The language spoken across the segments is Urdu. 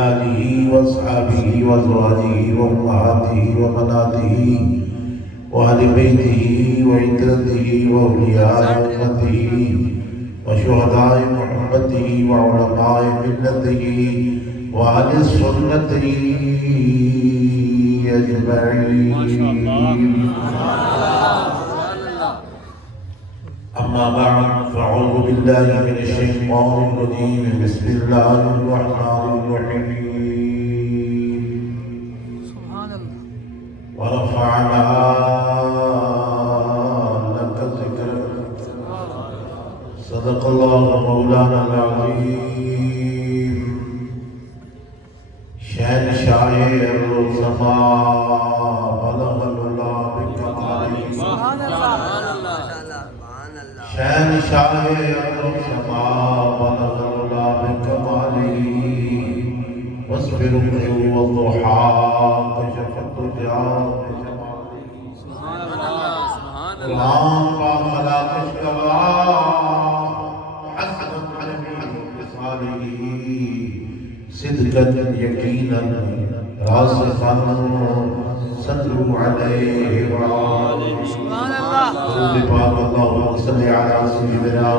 آله وأصحابه وأزواجه وأمهاته وبناته وأهل بيته وعترته وأولياء أمته وشهداء محبته وعلماء ملته وأهل سنته أجمعين. أما بعد فأعوذ بالله من الشيطان الرجيم. بسم الله الرحمن الرحيم. سبحان الله. ورفعنا لك ذكرك. صدق الله مولانا العظيم. شہنشاہ السماء بلغ العلا بکمالہ. سبحان اللہ. شہنشاہ السماء بلغ العلا بکمالہ. وصف رمح والضحى كشف الدجى بجمالہ. سبحان اللہ. سبحان اللہ. قرآن با خلاقش گوا حسنت علمی بصالہ. صدقا یقینا راسخا صدروا علیہ وآلہ. سبحان اللہ. درود پاک اللہم صلی علی سیدنا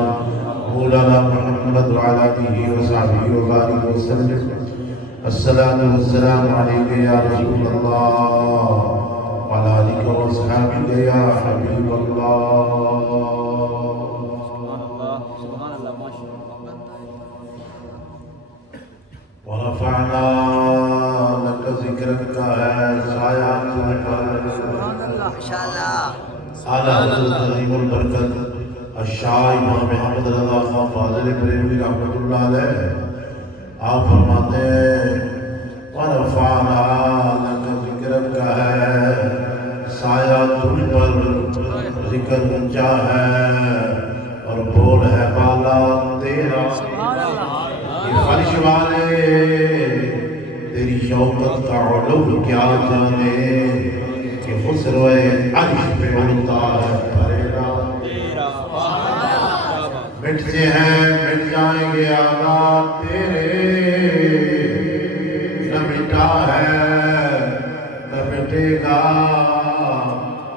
مولانا محمد وعلی آلہ وصحبہ وبارک وسلم. الصلاة والسلام علیک یا رسول اللہ وعلی آلہ وصحبہ یا حبیب اللہ. ورفعنا لك ذکرک کا ہے سایات پر. اعلیٰ حضرت عظیم البرکت الشاہ امام محمد رضا خان فاضل بریلوی رحمۃ اللہ علیہ آپ فرماتے ہیں ورفعنا لك ذکرک کا ہے سایات پر. ذکر اونچا ہے اور بول ہے بالا تیرا. فرش والے تیری شوقت کا علو کیا جانے کہ خسرو عرش پہ اڑتا ہے پریرا. مٹتے ہیں مٹ جائیں گے آلات تیرے. نہ مٹا ہے نہ مٹے گا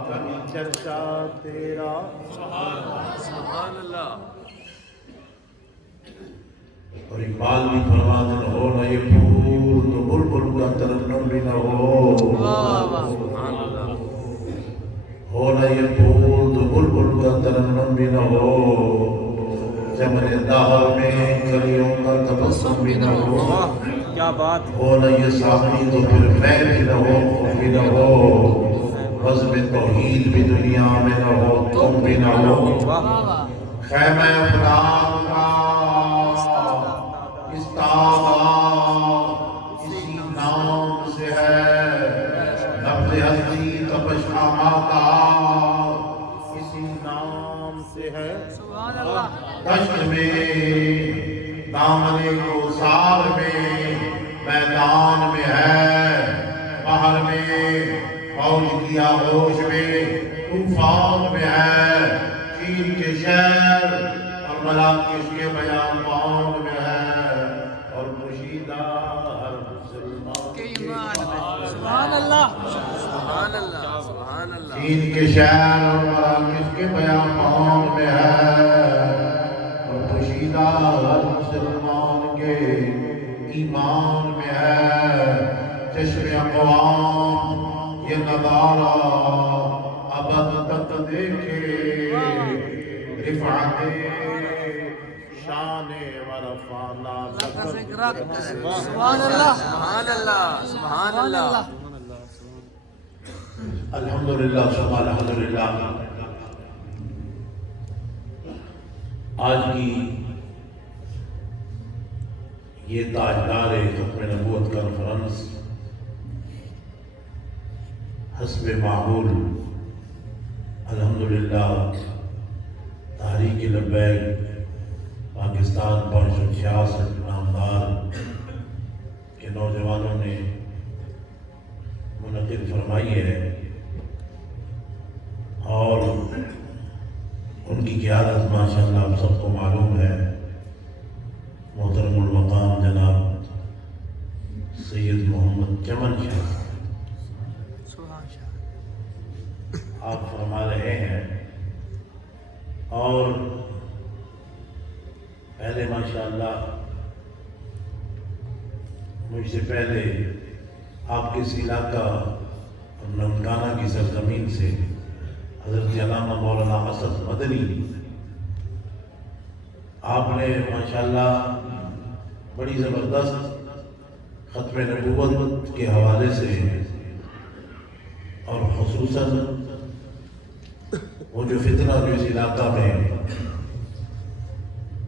کبھی چرچا تیرا. سبحان اللہ. اور اقبال بھی فرما دن ہو نہ یہ پھول تو بلبل کا ترنم بھی نہ ہو. ہو نہ یہ پھول تو بلبل کا ترنم بھی نہ ہو. چمن دہر میں کلیوں کا تبسم بھی نہ ہو. کیا بات. ہو نہ یہ ساقی تو پھر میں بھی نہ ہو خوف بھی نہ ہو. بزم توحید بھی دنیا میں نہ ہو تم بھی نہ ہو. خیمہ افراد کا اسی نام سے ہے نبض ہستی تپش آماتا. اسی نام سے ہے سبحان اللہ. دشت میں دامن کوثر میں میدان میں ہے. بحر میں فوج کی آغوش میں طوفان میں ہے. چین کے شہر اور مراکش کے بیابان میں ہے. سبحان اللہ. سبحان اللہ. سبحان اللہ. چین کے شہر اور مراکش کے بیابان میں ہے. اور پوشیدہ ہر مسلمان کے ایمان میں ہے. چشم اقوام یہ نظارہ ابد تک دیکھے. رفعت شان ورفعنا لك ذکرک. سبحان اللہ. سبحان اللہ. سبحان اللہ. الحمدللہ ثم الحمدللہ. آج کی یہ تاجدار ختم نبوت کانفرنس حسب معمول الحمدللہ تحریک لبیک پاکستان 566 نامدار کے نوجوانوں نے منعقد فرمائی ہے. اور ان کی قیادت ماشاءاللہ آپ سب کو معلوم ہے. محترم المقام جناب سید محمد چمن شاہ سبحان شاہ آپ فرما رہے ہیں، اور پہلے ماشاءاللہ مجھ سے پہلے آپ کے اس علاقہ اور ننکانہ کی سرزمین سے حضرت علامہ مولانا اسد مدنی آپ نے ماشاءاللہ بڑی زبردست ختم نبوت کے حوالے سے اور خصوصاً وہ جو فتنہ جو اس علاقہ میں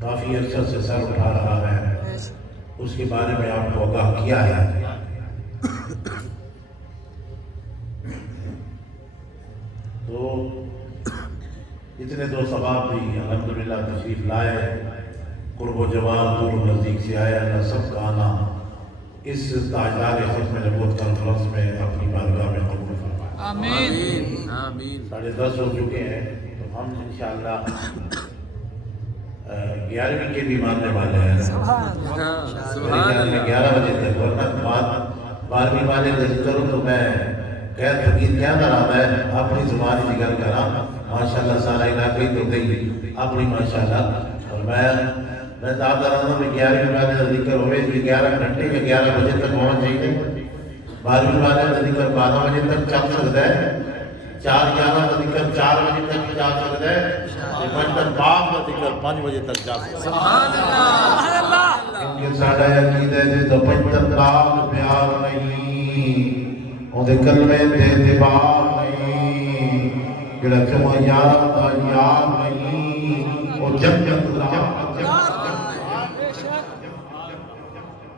کافی عرصہ سے سر اٹھا رہا ہے اس کے بارے میں آپ کو آگاہ کیا ہے۔ تو اتنے تو ثواب بھی الحمدللہ تشریف لائے، قرب و جوار دور و نزدیک سے آئے، اللہ سب کا آنا اس تاجدار ختم نبوت کانفرنس میں اپنی بارگاہ میں قبول فرمائے۔ آمین آمین۔ 10:30 ہو چکے ہیں، تو ہم انشاءاللہ 11ویں کے بھی ماننے والے ہیں۔ سبحان سبحان اللہ۔ 11 بجے تک، ورنہ 12ویں والے دل کروں تو میں غیر فقیر کیا نہ رہا، میں اپنی زبان کی گل کرا ماشاءاللہ سارا علاقہ ہی تو گئی اپنی ماشاءاللہ، اور میں زیادہ رہا میں 11ویں والے کا ذکر ہوئے کہ 11 گھنٹے کے 11 بجے تک ہونا چاہیے، 12ویں والے کا ذکر 12 بجے تک چل سکتا ہے، 4:11 کا ذکر 4 بجے تک جا سکتا ہے، پنجتن باپ کا ذکر 5 بجے تک جا سکتا ہے۔ سبحان اللہ۔ کہ ساڑھا یقید ہے جس دا پنجتن باپ پیار نہیں، اُن دے کلمے تے اعتبار نہیں، جڑا چما یار دا یار نہیں، وہ جنت دا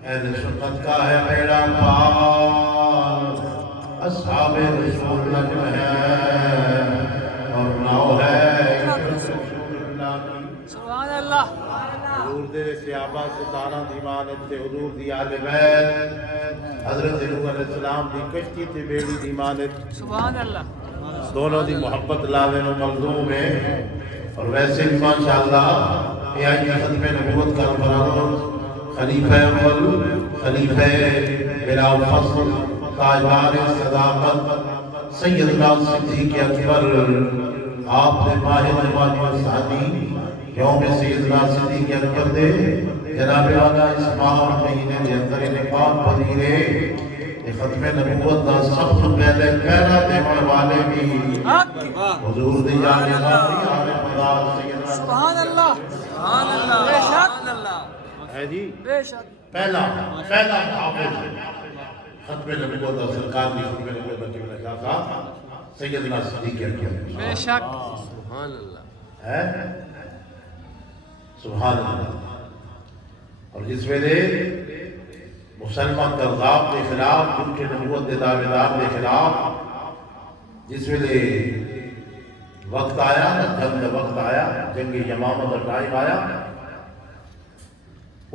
اہل سنت کا ہے بیڑا پار، اصحاب رسول نجم ہے اور ناؤ ہے رسول اللہ کی۔ سبحان اللہ حضور دے صحابہ ستارہ دیوانت تے حضور دی آل بیت، حضرت نوح علیہ السلام دی کشتی تے بیڑی دیوانت، سبحان اللہ دونوں دی محبت لازم و ملزوم ہے۔ اور ویسے بھی ماشاءاللہ یہ آئی ختم نبوت کا فراموش خلیفہ اول، خلیفہ بلا فصل، تاجدار صداقت سیدنا صدیق اکبر، آپ نے ماہ رمضان ثانی یوم سیدنا صدیق اکبر دے جناب والا اس ماہ مہینے دے اندر انعقاد پذیرے، یہ ختم نبوت دا سب سے پہلے پہلا دیوان والے بھی حضور دی جان ماضی آل مدار سیدنا سبحان اللہ سبحان اللہ۔ بے شک سبحان اللہ۔ ہے جی بے شک پہلا حافظ ختم نبوت دا سرکار دی ختم نبوت بننے والا صاحب سیدنا صدیق اکبر بے شک سبحان اللہ۔ ہے، سبحان اللہ۔ اور جس ویلے مسلمان کذاب کے خلاف، جھوٹے نبوت دے دعوے دار کے خلاف جس ویلے وقت آیا، جنگ کا وقت آیا، جنگ یمامہ کا ٹائم آیا،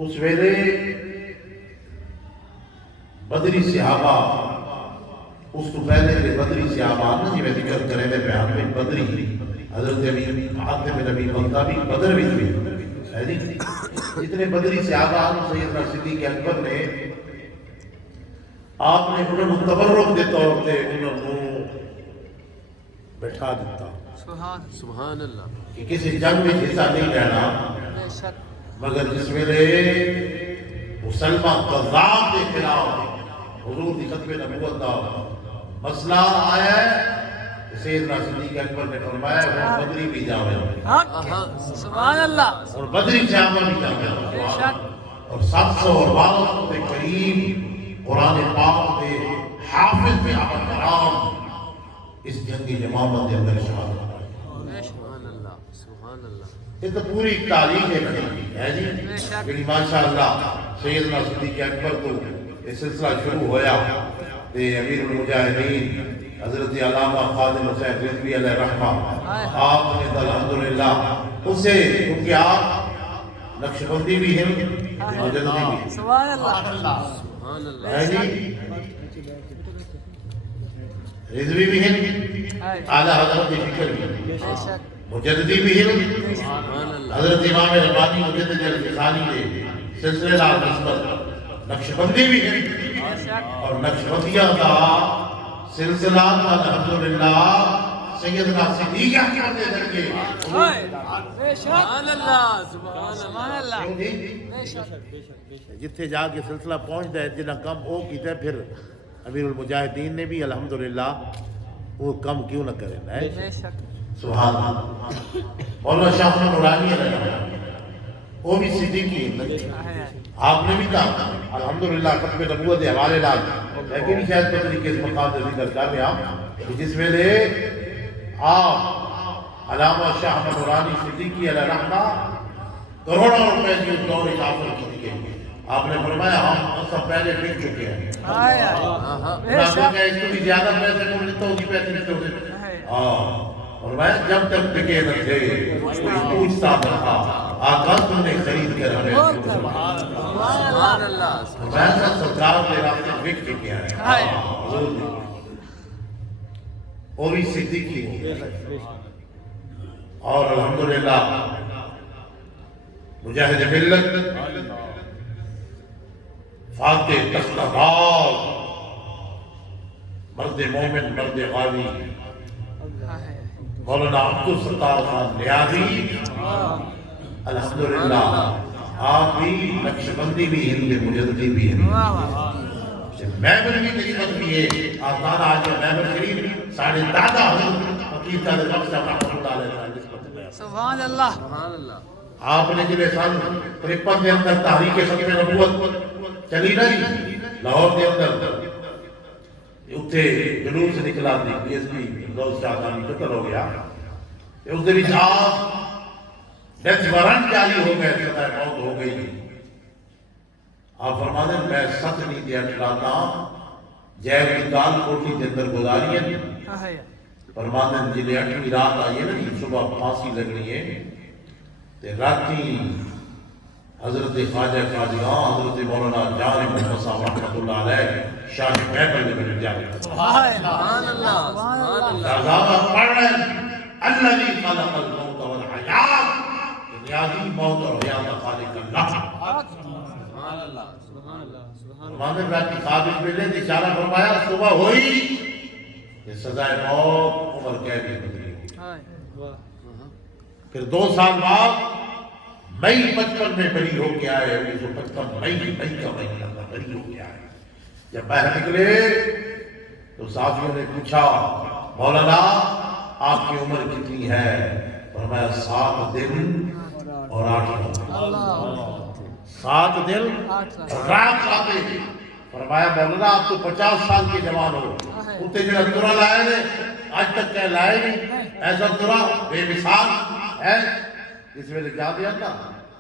اس ویلے بدری صحابہ، اس کو پہلے کے بدری صحابہ جی میں ذکر کریں دے بیان میں بدری حضرت ابی حاتم بن ابی بلتہ بھی بدر بھی ہوئی ہے جی، جتنے بدری صحابہ سیدنا صدیق اکبر نے آپ نے انہوں کو تبرک دے طور پہ انہوں کو بٹھا دیتا سبحان اللہ۔ کہ کسی جنگ میں حصہ نہیں لینا، بے شک مگر جس ویلے مسلمان کذاب کے خلاف حضور دی ختم نبوت دا مسئلہ آیا ہے، سیدنا صدیق اکبر نے فرمایا وہ بدری بھی جاوے حق سبحان اللہ اور بدری صحابہ بھی جاوے، بے شک اور 712 کے قریب قرآن پاک کے حافظ صحابہ کرام اس جنگ یمامہ کے اندر شہادت پائی۔ سبحان اللہ۔ سبحان اللہ۔ یہ تو پوری تاریخ ہے جی، لیکن ماشاءاللہ سیدنا صدیق اکبر کو یہ سلسلہ شروع ہویا تے امیر المجاہدین حضرت علامہ خادم حسین رضوی علیہ رحمہ آپ نے الحمدللہ اسے، کیونکہ آپ نقشبندی بھی ہیں مجددی بھی ہیں سبحان اللہ سبحان اللہ۔ ہے جی، رضوی بھی ہیں، اعلیٰ حضرت کی فکر بھی ہیں، بے شک مجددی بھی ہیں، سبحان اللہ۔ حضرت امام ربانی مجدد الفسانی کے سلسلے دار نسبت نقشبندی بھی ہیں، اور نقشبندیہ کا سلسلہ الحمدللہ سیدنا صدیق اکبر دے درجے سبحان اللہ سبحان اللہ جتھے جا کے سلسلہ پہنچتا ہے جنہ کم وہ کیتا ہے پھر امیر المجاہدین نے بھی الحمدللہ وہ کم کیوں نہ کرے سبحان اللہ مولانا شاہ نورانی علیہ وہ بھی صدیقی ہے آپ نے بھی کہا الحمدللہ ختم نبوت کے حوالے لال میں کہ بھی شاید پتہ نہیں کس مقام سے ذکر کر رہے ہیں جس ویلے آپ علامہ شاہ نورانی صدیقی علیہ رحمہ کروڑوں روپے کی اس دور حافظ کی تھی آپ نے فرمایا ہم سب پہلے بک چکے ہیں اس کو بھی زیادہ پیسے کو لیتا ہوگی پیسے لیتے ہوگی فرمایا جب تک بکے نہ تھے کوئی پوچھتا نہ تھا آقا تم نے خرید کر ہمیں سبحان اللہ فرمایا سرکار کے راستے بک چکے ہیں وہ بھی صدیقی ہوں اور الحمدللہ مجاہد ملت فاتح تخت باز مرد مومن مرد غازی مولانا عبدالستار خان نیازی الحمدللہ آپ بھی نقشبندی بھی ہیں مجددی بھی ہیں محبر کی نسبت بھی ہے آسان آج محبر شریف ساڑھے دادا حضرت فقیر تعالی بخش رحمۃ اللہ علیہ نسبت ہے سبحان اللہ سبحان اللہ آپ نے جنہیں سال 53 کے اندر تحریک ختم نبوت چلی نا جی لاہور کے اندر اتھے جلوس سے نکلا تھی پی ایس پی لوز شاہ خانی قتل ہو گیا اس دن آپ ڈیتھ وارنٹ جاری ہو گئے سزائے موت ہو گئی آپ فرما دیں میں سچ نہیں دیا چلاتا جیل کی کال کوٹھی کے اندر گزاری ہے فرما دیں جنہیں 8ویں رات آئی ہے نا جی صبح پھانسی لگ رہی ہے تے راتی حضرت خواجہ قادیان حضرت مولانا جان محمد صاحب رحمۃ اللہ علیہ شاہ محبل نے مجھے جاری سبحان اللہ سبحان اللہ شہزادہ پڑھ رہے ہیں الذی خلق الموت والحیات نیازی موت اور حیات کا خالق اللہ سبحان اللہ سبحان اللہ ماندر راتی خادم ملے نے اشارہ فرمایا صبح ہوئی یہ سزائے موت عمر قیدی گزری ہوئی پھر 2 سال بعد مئی 55 میں بری ہو کے آئے 1955 مئی کا مہینہ تھا بری ہو کے آئے جب باہر نکلے تو صحافیوں نے پوچھا مولانا آپ کی عمر کتنی ہے فرمایا 7 دن اور 8 رات 7 دن رات آتے فرمایا مولانا آپ تو 50 سال کے جوان ہو اتنے جو ترا لائے نے آج تک کیا لائے نہیں ایسا ترا بے مثال ہے اس میں کیا دیا تھا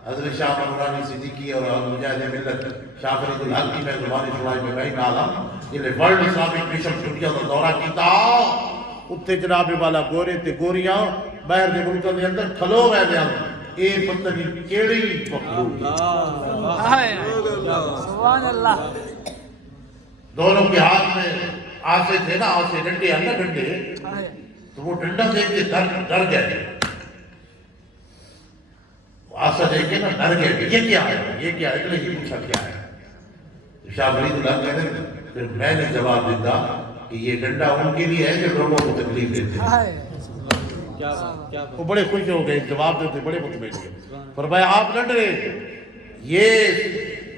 حضرت شاہ نورانی صدیقی اور مجاہد ملت شاہ فرید الحق کی میں زبانی شمائی میں بہن عالم جنہیں ورلڈ اسلامک مشن دنیا کا دورہ کیتا اتنے جناب والا گورے تے گوریاں باہر دے ملکوں کے اندر کھلو گئے دے اے پتہ نہیں کیڑی مخلوق سبحان اللہ دونوں کے ہاتھ میں آسے تھے نا آسے ڈنڈے ہیں نا ڈنڈے تو وہ ڈنڈا دیکھ کے ڈر گئے آسا دیکھ کے نا ڈر گئے یہ کیا ہے یہ کیا ہے اتنے ہی پوچھا کیا ہے شاہ فرید اللہ کہتے ہیں پھر میں نے جواب دیتا کہ یہ ڈنڈا ان کے لیے ہے جو لوگوں کو تکلیف دیتے ہیں وہ بڑے خوش ہو گئے جواب دیتے بڑے مطمئن ہوئے فرمایا آپ لڑ رہے یہ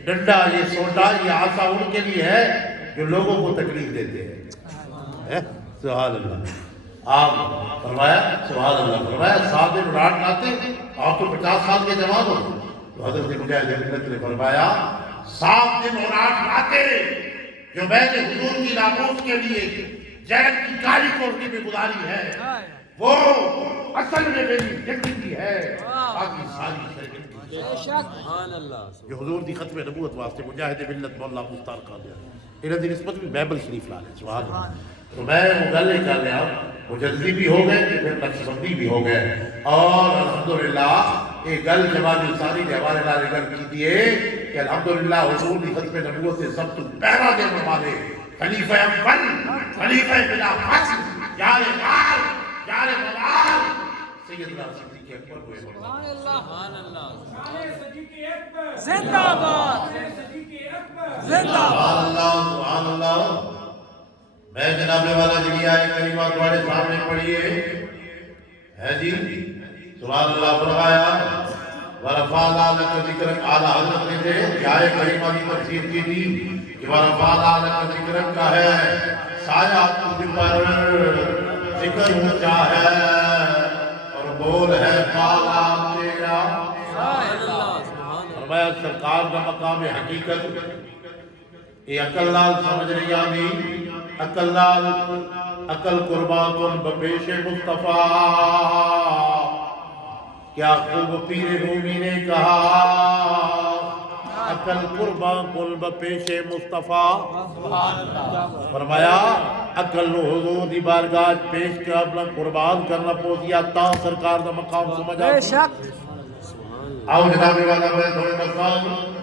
ڈنڈا یہ سوٹا یہ آسا ان کے لیے ہے جو لوگوں کو تکلیف دیتے ہیں سبحان اللہ آپ فرمایا سبحان اللہ فرمایا 7 دن رات آتے آپ تو 50 سال کے جوان ہو تو حضرت مجاہد ملت نے فرمایا 7 دن اور 8 راتیں جو میں نے حضور کی ناموس کے لیے جیل کی کالی کوٹھی میں گزاری ہے وہ اصل میں میری زندگی ہے باقی ساری سرگردگی سبحان اللہ جو حضور دی ختم نبوت واسطے مجاہد ملت مولا مختار قادری انہاں دی نسبت بھی بائبل شریف لا لے سبحان اللہ تو میں وہ گل یہ کر رہا مجددی بھی ہو گئے پھر نقشبندی بھی ہو گئے اور الحمدللہ یہ گل جماعت انصاری نے ہمارے نال گل کی دیے کہ الحمدللہ حضور دی ختم نبوت سے سب تو پہلا دن ہمارے خلیفہ اول خلیفہ بلا فصل یار غال یار ملال سیدنا صدیق اکبر ہوئے سبحان اللہ سبحان اللہ زندہ باد زندہ باد اللہ سبحان میں جناب والا جی آئے کریمہ تمہارے سامنے پڑھیے ہے جی سبحان اللہ فرمایا ورفعنا لك ذکرک اعلیٰ حضرت نے سے یہ آئے کریمہ کی تفسیر کی تھی کہ ورفعنا لك ذکرک کا ہے سایہ تجھ پر ذکر اونچا ہے اور بول ہے بالا تیرا فرمایا سرکار کا مقام حقیقت یہ عقل لال سمجھ رہی آنی عقل لال عقل قربان کن بپیش مصطفیٰ کیا خوب پیر رومی نے کہا عقل قربان کن بپیش مصطفیٰ فرمایا عقل نو حضور دی بارگاہ پیش کر اپنا قربان کرنا پوزیا تا سرکار دا مقام سمجھ آتی آؤ جناب والا میں تھوڑے مقام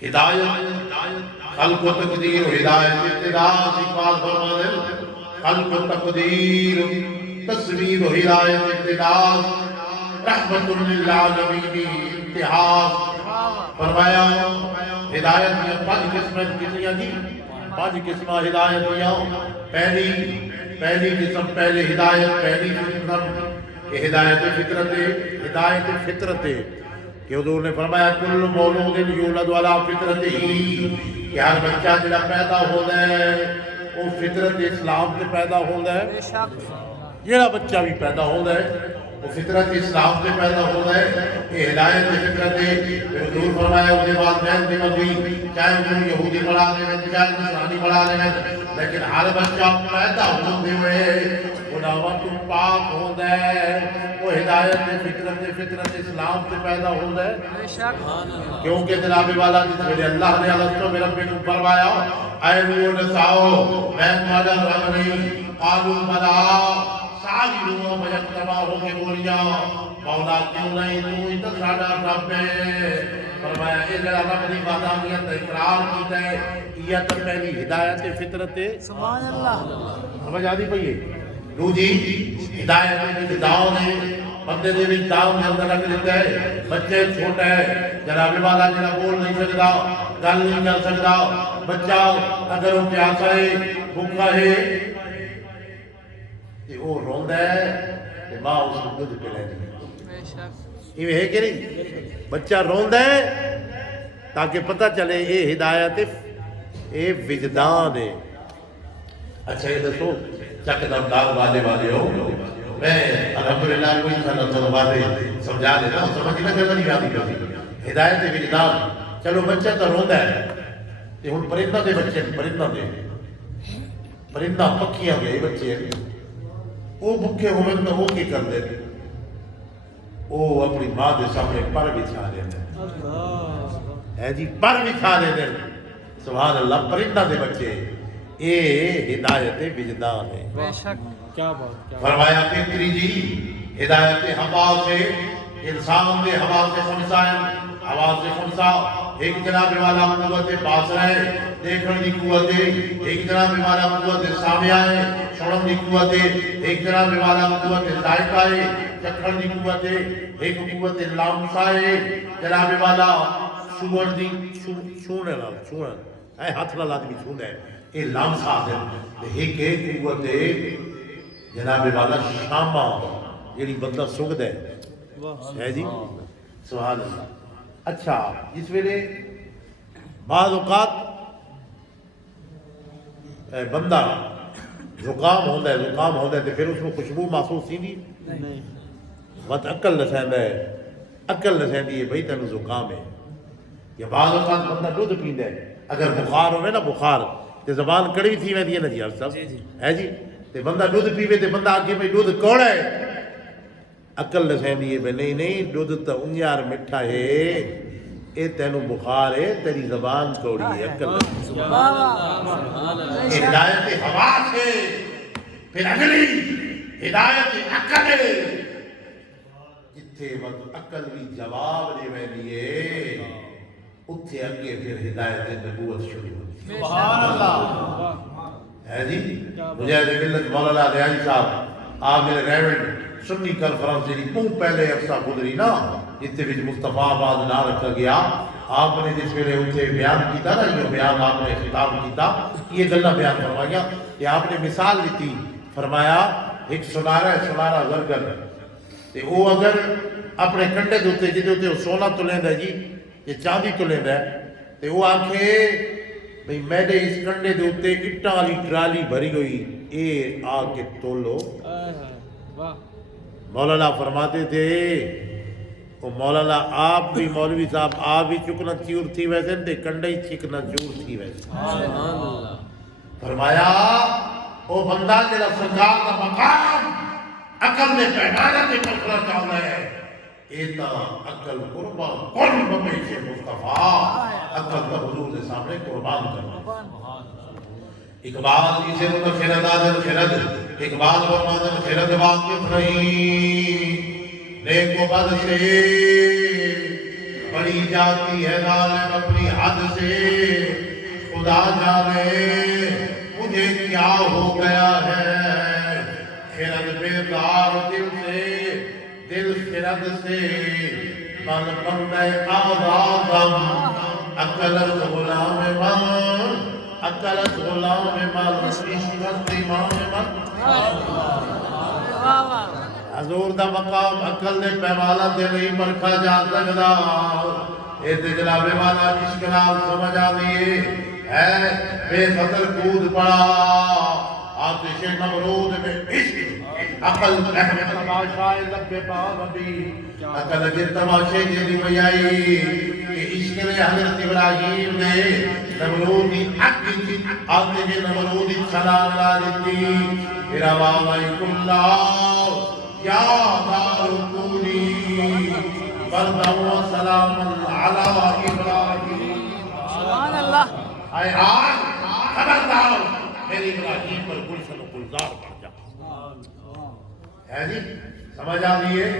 ہدایت خلق و تقدیر و ہدایت ابتداء اقبال فرمانے خلق و تقدیر تصویر و ہدایت ابتداء رحمت للعالمین اتحاد فرمایا ہدایت میں 5 قسمیں کتنی جی 5 قسمیں ہدایت دیا پہلی قسم پہلے ہدایت پہلی قسم ہدایت فطرت کہ حضور نے فرمایا کل مولود یولد والا فطرت ہی کہ ہر بچہ جڑا پیدا ہوتا ہے وہ فطرت اسلام سے پیدا ہوتا ہے جڑا بچہ بھی پیدا ہوتا ہے وہ فطرت اسلام سے پیدا ہوتا ہے یہ ہدایت فطرت ہے حضور فرمایا اس کے بعد میں دی مبی چاہے وہ یہودی بڑھا دے چاہے نصرانی بڑھا دے لیکن ہر بچہ پیدا ہوتے ہوئے خداوند تو پاک ہوتا ہے وہ ہدایت فطرت اسلام سے پیدا ہوتا ہے کیونکہ جناب والا جس ویلے اللہ نے الستو بربکم فرمایا اے وہ نساؤ میں تمہارا رب نہیں قالوا بلا ساجدوا مجتبا ہو کے بولیا مولا کیوں نہیں تو ہی تو ساڈا رب ہے فرمایا اے جڑا رب دی وحدانیت کا اقرار کیتا ہے یہ تو پہلی ہدایت فطرت ہے سبحان اللہ سمجھ آ رہی پئی ہے رو جی ہدایت میں داؤں نے بندے دے بھی داؤں نے اندر رکھ دیتا ہے بچے چھوٹا ہے جناب والا جناب بول نہیں سکتا گل نہیں کر سکتا بچہ اگر وہ پیاسا ہے بھوکا ہے تو وہ روندا ہے تو ماں اس کو دودھ پلائے یہ ہے کہ نہیں بچہ روندا ہے تاکہ پتہ چلے یہ ہدایت یہ وجدان ہے اچھا یہ دسو چک دمدار والے ہو میں الحمدللہ کوئی انسان تو باتیں سمجھا دیتا ہوں سمجھ نہ کرنا نہیں آتی کبھی ہدایت وجدان چلو بچہ تو روندا ہے تے ہن پرندہ دے بچے پرندہ پکھیاں گئے بچے وہ بھوکے ہوئے تو وہ کی کر دے وہ اپنی ماں دے سامنے پر بچھا دیتے ہے جی پر بچھا دیتے سبحان اللہ پرندہ دے بچے اے ہدایت وجدان ہے کیا بات فرمایا فطری جی ہدایت ہوا سے انسان دے ہوا سے خمسہ ہے ہوا سے خمسہ ایک جناب والا قوت باصرہ ہے دیکھن دی قوت ہے ایک جناب والا قوت سامعہ ہے سنن دی قوت ہے ایک جناب والا قوت ذائقہ ہے چکھن دی قوت ہے ایک قوت لامسہ ہے جناب والا چھوڑ دی چھوڑن اے ہاتھ نال آدمی چھوڑ ہے یہ لامسہ ہے ایک قوت ہے جناب والا شامہ یعنی بندہ سگد ہے جی سبحان اللہ اچھا اس ویلے بعض اوقات بندہ زکام ہوتا ہے تو پھر اس کو خوشبو محسوس تھی نہیں وقت عقل نسیندا ہے عقل نسیندی ہے بھئی تینوں زکام ہے یا بعض اوقات بندہ دودھ پیندا ہے اگر بخار ہوئے نا بخار تے زبان کڑوی تھی ویندی ہے نا جی حضرت صاحب ہے جی تے بندہ دودھ پیوے تے بندہ آگے بھئی دودھ کوڑا ہے عقل نسیندی ہے بھئی نہیں دودھ تو انجار مٹھا ہے اے تینوں بخار ہے تیری زبان کوڑی ہے عقل ہدایت ہوا سے پھر اگلی ہدایت عقل ہے جتھے وقت عقل بھی جواب دے ویندی ہے اتھے اگے پھر ہدایت نبوت شروع ہوتی سبحان اللہ ہے جی مجاہد ملت مولانا دیانی صاحب آپ میرے ریونڈ سنی کنفرنس جی پہلے عرصہ گزری نا جتنے بھی مصطفیٰ آباد نہ رکھا گیا آپ نے جس ویلے اتنے بیان کیتا نا یہ بیان آپ نے خطاب کیتا یہ گلا بیان فرمایا کہ آپ نے مثال دیتی فرمایا ایک سنارا ہے سنارا زرگر تے وہ اگر اپنے کنڈے دوتے جدے ہوتے وہ سونا تلیں ہے جی یہ چاندی تلیں ہے تے وہ آنکھے بھئی میرے اس کنڈے دوتے اٹھا والی ٹرالی بھری ہوئی اے آکے تولو واہ مولانا فرماتے تھے وہ مولانا آپ بھی مولوی صاحب آپ بھی چکنا چور تھی ویسے تے کنڈے ہی چکنا چور تھی ویسے سبحان اللہ فرمایا وہ بندہ جڑا سرکار کا مقام عقل نے پیمانہ تے پکڑنا چاہتا ہے ایتا عقل قربان قرب میں سے مصطفیٰ عقل کا حضور کے سامنے قربان کرنا اقبال اسے تو خیرد آدم خیرد اقبال فرمادن خیرد واقف نہیں نیک و بد سے بڑی جاتی ہے ظالم اپنی حد سے خدا جانے مجھے کیا ہو گیا ہے خیرد بیدار دل سے دل خیرد سے من بندے آزادم عقلت غلام من عقلت غلام من عشقت امام من حضور دا مقام عقل دے پیمانہ تے نہیں پرکھا جا سکدا اے تے جناب والا عشق نال سمجھ آ دیے ہے بے قدر کود پڑا آتش نمرود میں عشق عقل احمد تماشائے لب باب بھی عقل اگر تماشے جلی بیائی کہ عشق نے حضرت ابراہیم نے نمرود کی عقل آتش نمرود کی سلام لا دیتی پھر آواز آئی اللہ یا دار کونی بردا و سلام علی ابراہیم سبحان اللہ اے آج خبردار میری ابراہیم پر گلشن و گلزار پڑ جا ہے جی سمجھ آ دیئے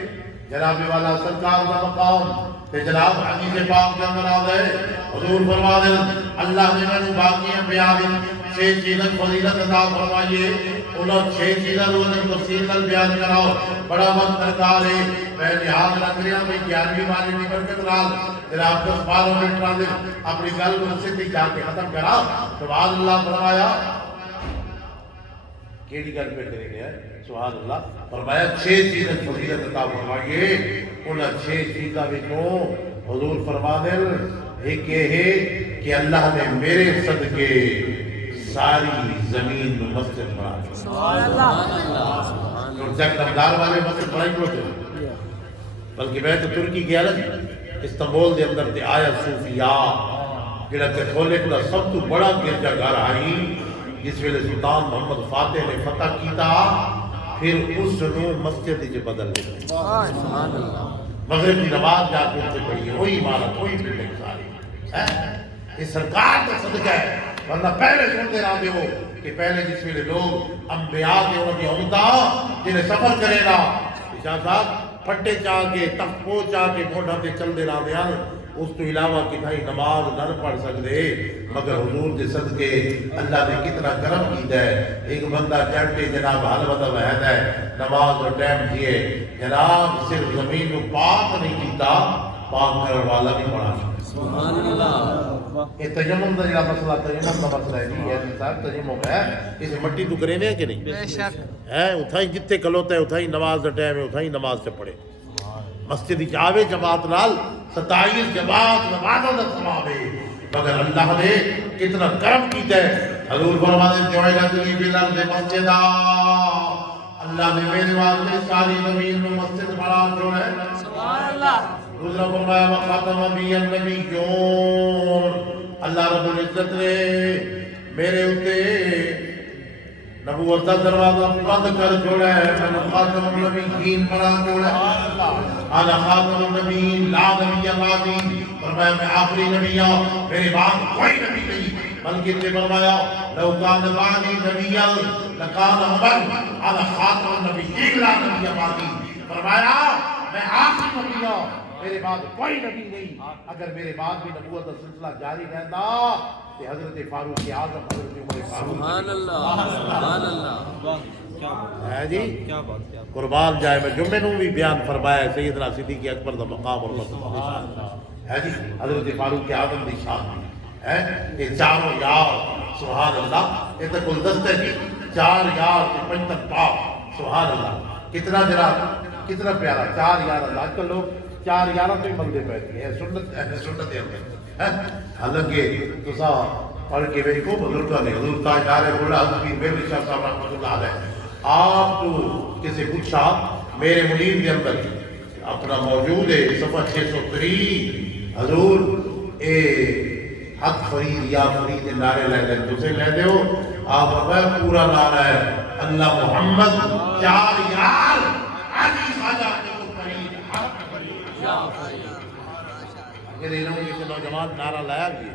جناب والا سرکار کا مقام تے جناب حدیث پاک کے اندر آ گئے حضور فرما دیں اللہ نے میں باقی بیان چھ چیزیں فضیلت عطا فرمائیے انہوں چھ چیزیں انہوں تفصیل نال بیان کراؤ بڑا وقت درکار ہے میں لحاظ رکھ رہا میں 11ویں والی کی برکت نال جناب 10-12 منٹ نال اپنی گل کو سے جا کے ختم کرا سبحان اللہ فرمایا کیڑی گل پہ کریں گے سبحان اللہ فرمایا چھ چیزیں فضیلت عطا فرمائیے انہوں چھ چیزیں وچوں حضور فرما دیں ایک یہ ہے کہ اللہ نے میرے صدقے ساری زمین میں مسجد بنا دی سبحان اللہ اور جب نمدار والے مسجد بنائی ہوتے بلکہ میں تو ترکی گیا لگی استنبول دے اندر تے آیا صوفیاء جڑا کیتھولک دا سب تو بڑا گرجا گھر آئی جس ویلے سلطان محمد فاتح نے فتح کیتا پھر اس نو مسجد وچ بدل دے سبحان اللہ مغرب کی نماز جا کے اتنے پڑھی ہے وہی عمارت وہی بلڈنگ ساری یہ سرکار کا صدقہ ہے ورنہ پہلے سنتے رہا دے ہو کہ پہلے جس ویلے لوگ انبیاء کے انہوں کی عمدہ جنہیں سفر کرے گا شاہ صاحب پھٹے چاہ کے تخت پو چاہ کے موڑا تے چل دے رہا دے اس تو علاوہ کتھائی نماز نہ پڑھ سکتے مگر حضور کے صدقے اللہ نے کتنا کرم کیتا ہے ایک بندہ جنٹے جناب حلوہ وحد ہے نماز اور ٹائم دیئے جناب صرف زمین کو پاک نہیں کیتا پاک کرنے والا نہیں پڑھا سبحان اللہ یہ تجمم دا جڑا مسئلہ تجمم دا مسئلہ ہے جی ہے صاحب تجمم ہے اسے مٹی تو کرے نہیں ہے کہ نہیں بے شک ہے اتھائی جتے کلوتا ہے اتھائی نماز دا ٹائم ہے اتھائی نماز سے پڑھے مسجد جاوے جماعت نال 27 جماعت نمازوں دا ثواب ہے مگر اللہ نے کتنا کرم کیتا ہے حضور فرماتے ہیں جوائلہ دلی بلال دے مسجدہ اللہ نے میرے واسطے ساری زمین میں مسجد بڑا چھوڑا ہے سبحان اللہ دوسرا فرمایا وخاتم بی النبیون اللہ رب العزت نے میرے اتے نبوت کا دروازہ بند کر چھوڑا ہے میں خاتم النبیین بنا چھوڑا ہے انا خاتم النبیین لا نبی بعدی فرمایا میں آخری نبی ہوں میرے بعد کوئی نبی نہیں بلکہ نے فرمایا لو کان بعدی نبی لکان عمر انا خاتم النبیین لا نبی بعدی فرمایا میں آخری نبی ہوں میرے بعد کوئی نبی نہیں اگر میرے بعد بھی نبوت کا سلسلہ جاری رہتا کہ حضرت فاروق اعظم حضرت عمر فاروق سبحان اللہ سبحان اللہ ہے جی قربان جائے میں جمعے نوں بھی بیان فرمایا ہے سیدنا صدیق اکبر دا مقام اور مرتبہ ہے جی حضرت فاروق اعظم دی شان ہے یہ چاروں یار سبحان اللہ یہ تو گلدست ہے جی 4 یار تے 75 پاک سبحان اللہ کتنا جناب کتنا پیارا 4 یار اللہ آج کل لوگ 4 یاروں تو ہی بندے پہنتے ہیں سنت ہے حالانکہ تسا پڑھ کے میری کو بزرگوں نے حضور تاجدار بولا حضرت میرے شاہ صاحب رحمۃ اللہ علیہ آپ تو کسی پوچھا میرے منیر کے اندر اپنا موجود ہے صفحہ 603 حضور اے حق فرید یا فرید نعرے لے لیں تسے لے دے ہو آپ فرمایا پورا نعرہ ہے اللہ محمد 4 یار علی خواجہ فرید حق فرید یا فرید اگر انہوں نے کسی نوجوان نعرہ لایا بھی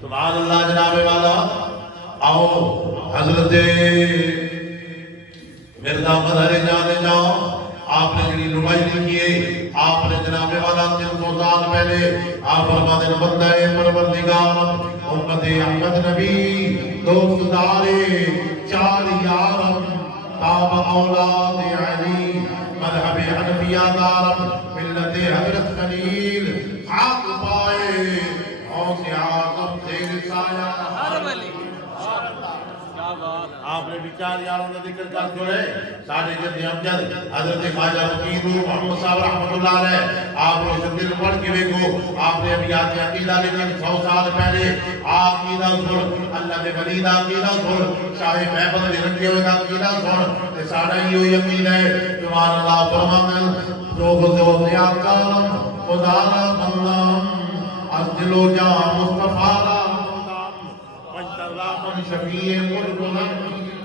سبحان اللہ جناب والا آؤ حضرت مرزا مظہر جانے جاؤ آپ نے جنہی نمائی لکھی ہے آپ نے جناب والا 300 سال پہلے آپ فرماتے ہیں بندہ پروردگار امت احمد نبی دوست دارے 4 یارم تاب اولاد علی مذہب حنفیہ دارم ملت حضرت خلیل خاک پائے غوث اعظم زیر سایہ آپ نے بھی 4 یاروں کا ذکر کر چھوڑے ساڑھے جد امجد حضرت خواجہ فقیر محمد صاحب رحمۃ اللہ علیہ آپ نے شدر پڑھ کے دیکھو آپ نے ابھی آتے عقیدہ لیکن 100 سال پہلے عقیدہ سن اللہ نے ولی دا عقیدہ سن شاہ محبت نے رکھے ہوئے دا عقیدہ سن یہ ساڑھا ہی ہوئی عقیدہ ہے سبحان اللہ فرمان جو غزو زیاکارم خدارا بندام از دل و جان مصطفیٰ را من شفیع قربان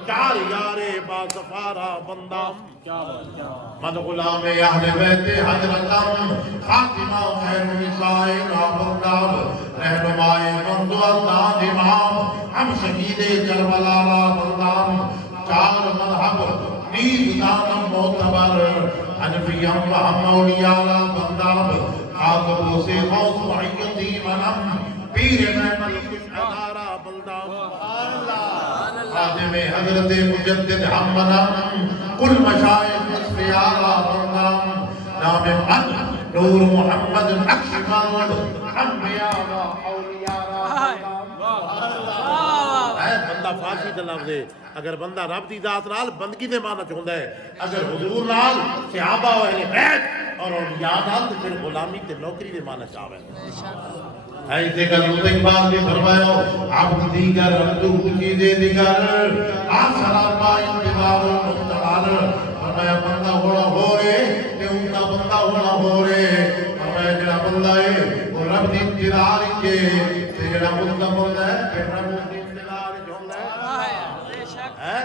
4 یارے با سفارہ بندام من غلام اہل بیت حضرتم خاتمہ خیر نسائے بندام رہنمائے منذ اللہ امام ہم شہید کربلا را بندام 4 مذہب نیز دانم معتبر حنفیم و ہم اولیاء را بندام خاکبو سے غوث وحیتی منم پیر محمد ادارہ بلدام خادم حضرت مجدد حمنام کل مشائق نصف آلہ بلدام نام من نور محمد نقش مرد انبیاء و اولیاء بندہ فارسی دا لفظ ہے اگر بندہ رب دی ذات نال بندگی دے معنی چاہندا ہے اگر حضور نال صحابہ و اہل بیت اور اولیاء نال پھر غلامی تے نوکری دے معنی چاہے ایسے کا لطق بات بھی فرمایا عبد دیگر مندوب چیزیں دیگر آسرا پائیں دیوار و مستقال فرمایا بندہ ہونا ہو رہے کہ ان کا بندہ ہونا ہو رہے فرمایا جنہ بندہ ہے وہ رب دی انتظار کے جنہ مستقل ہے پھر رب دی انتظار جو ہے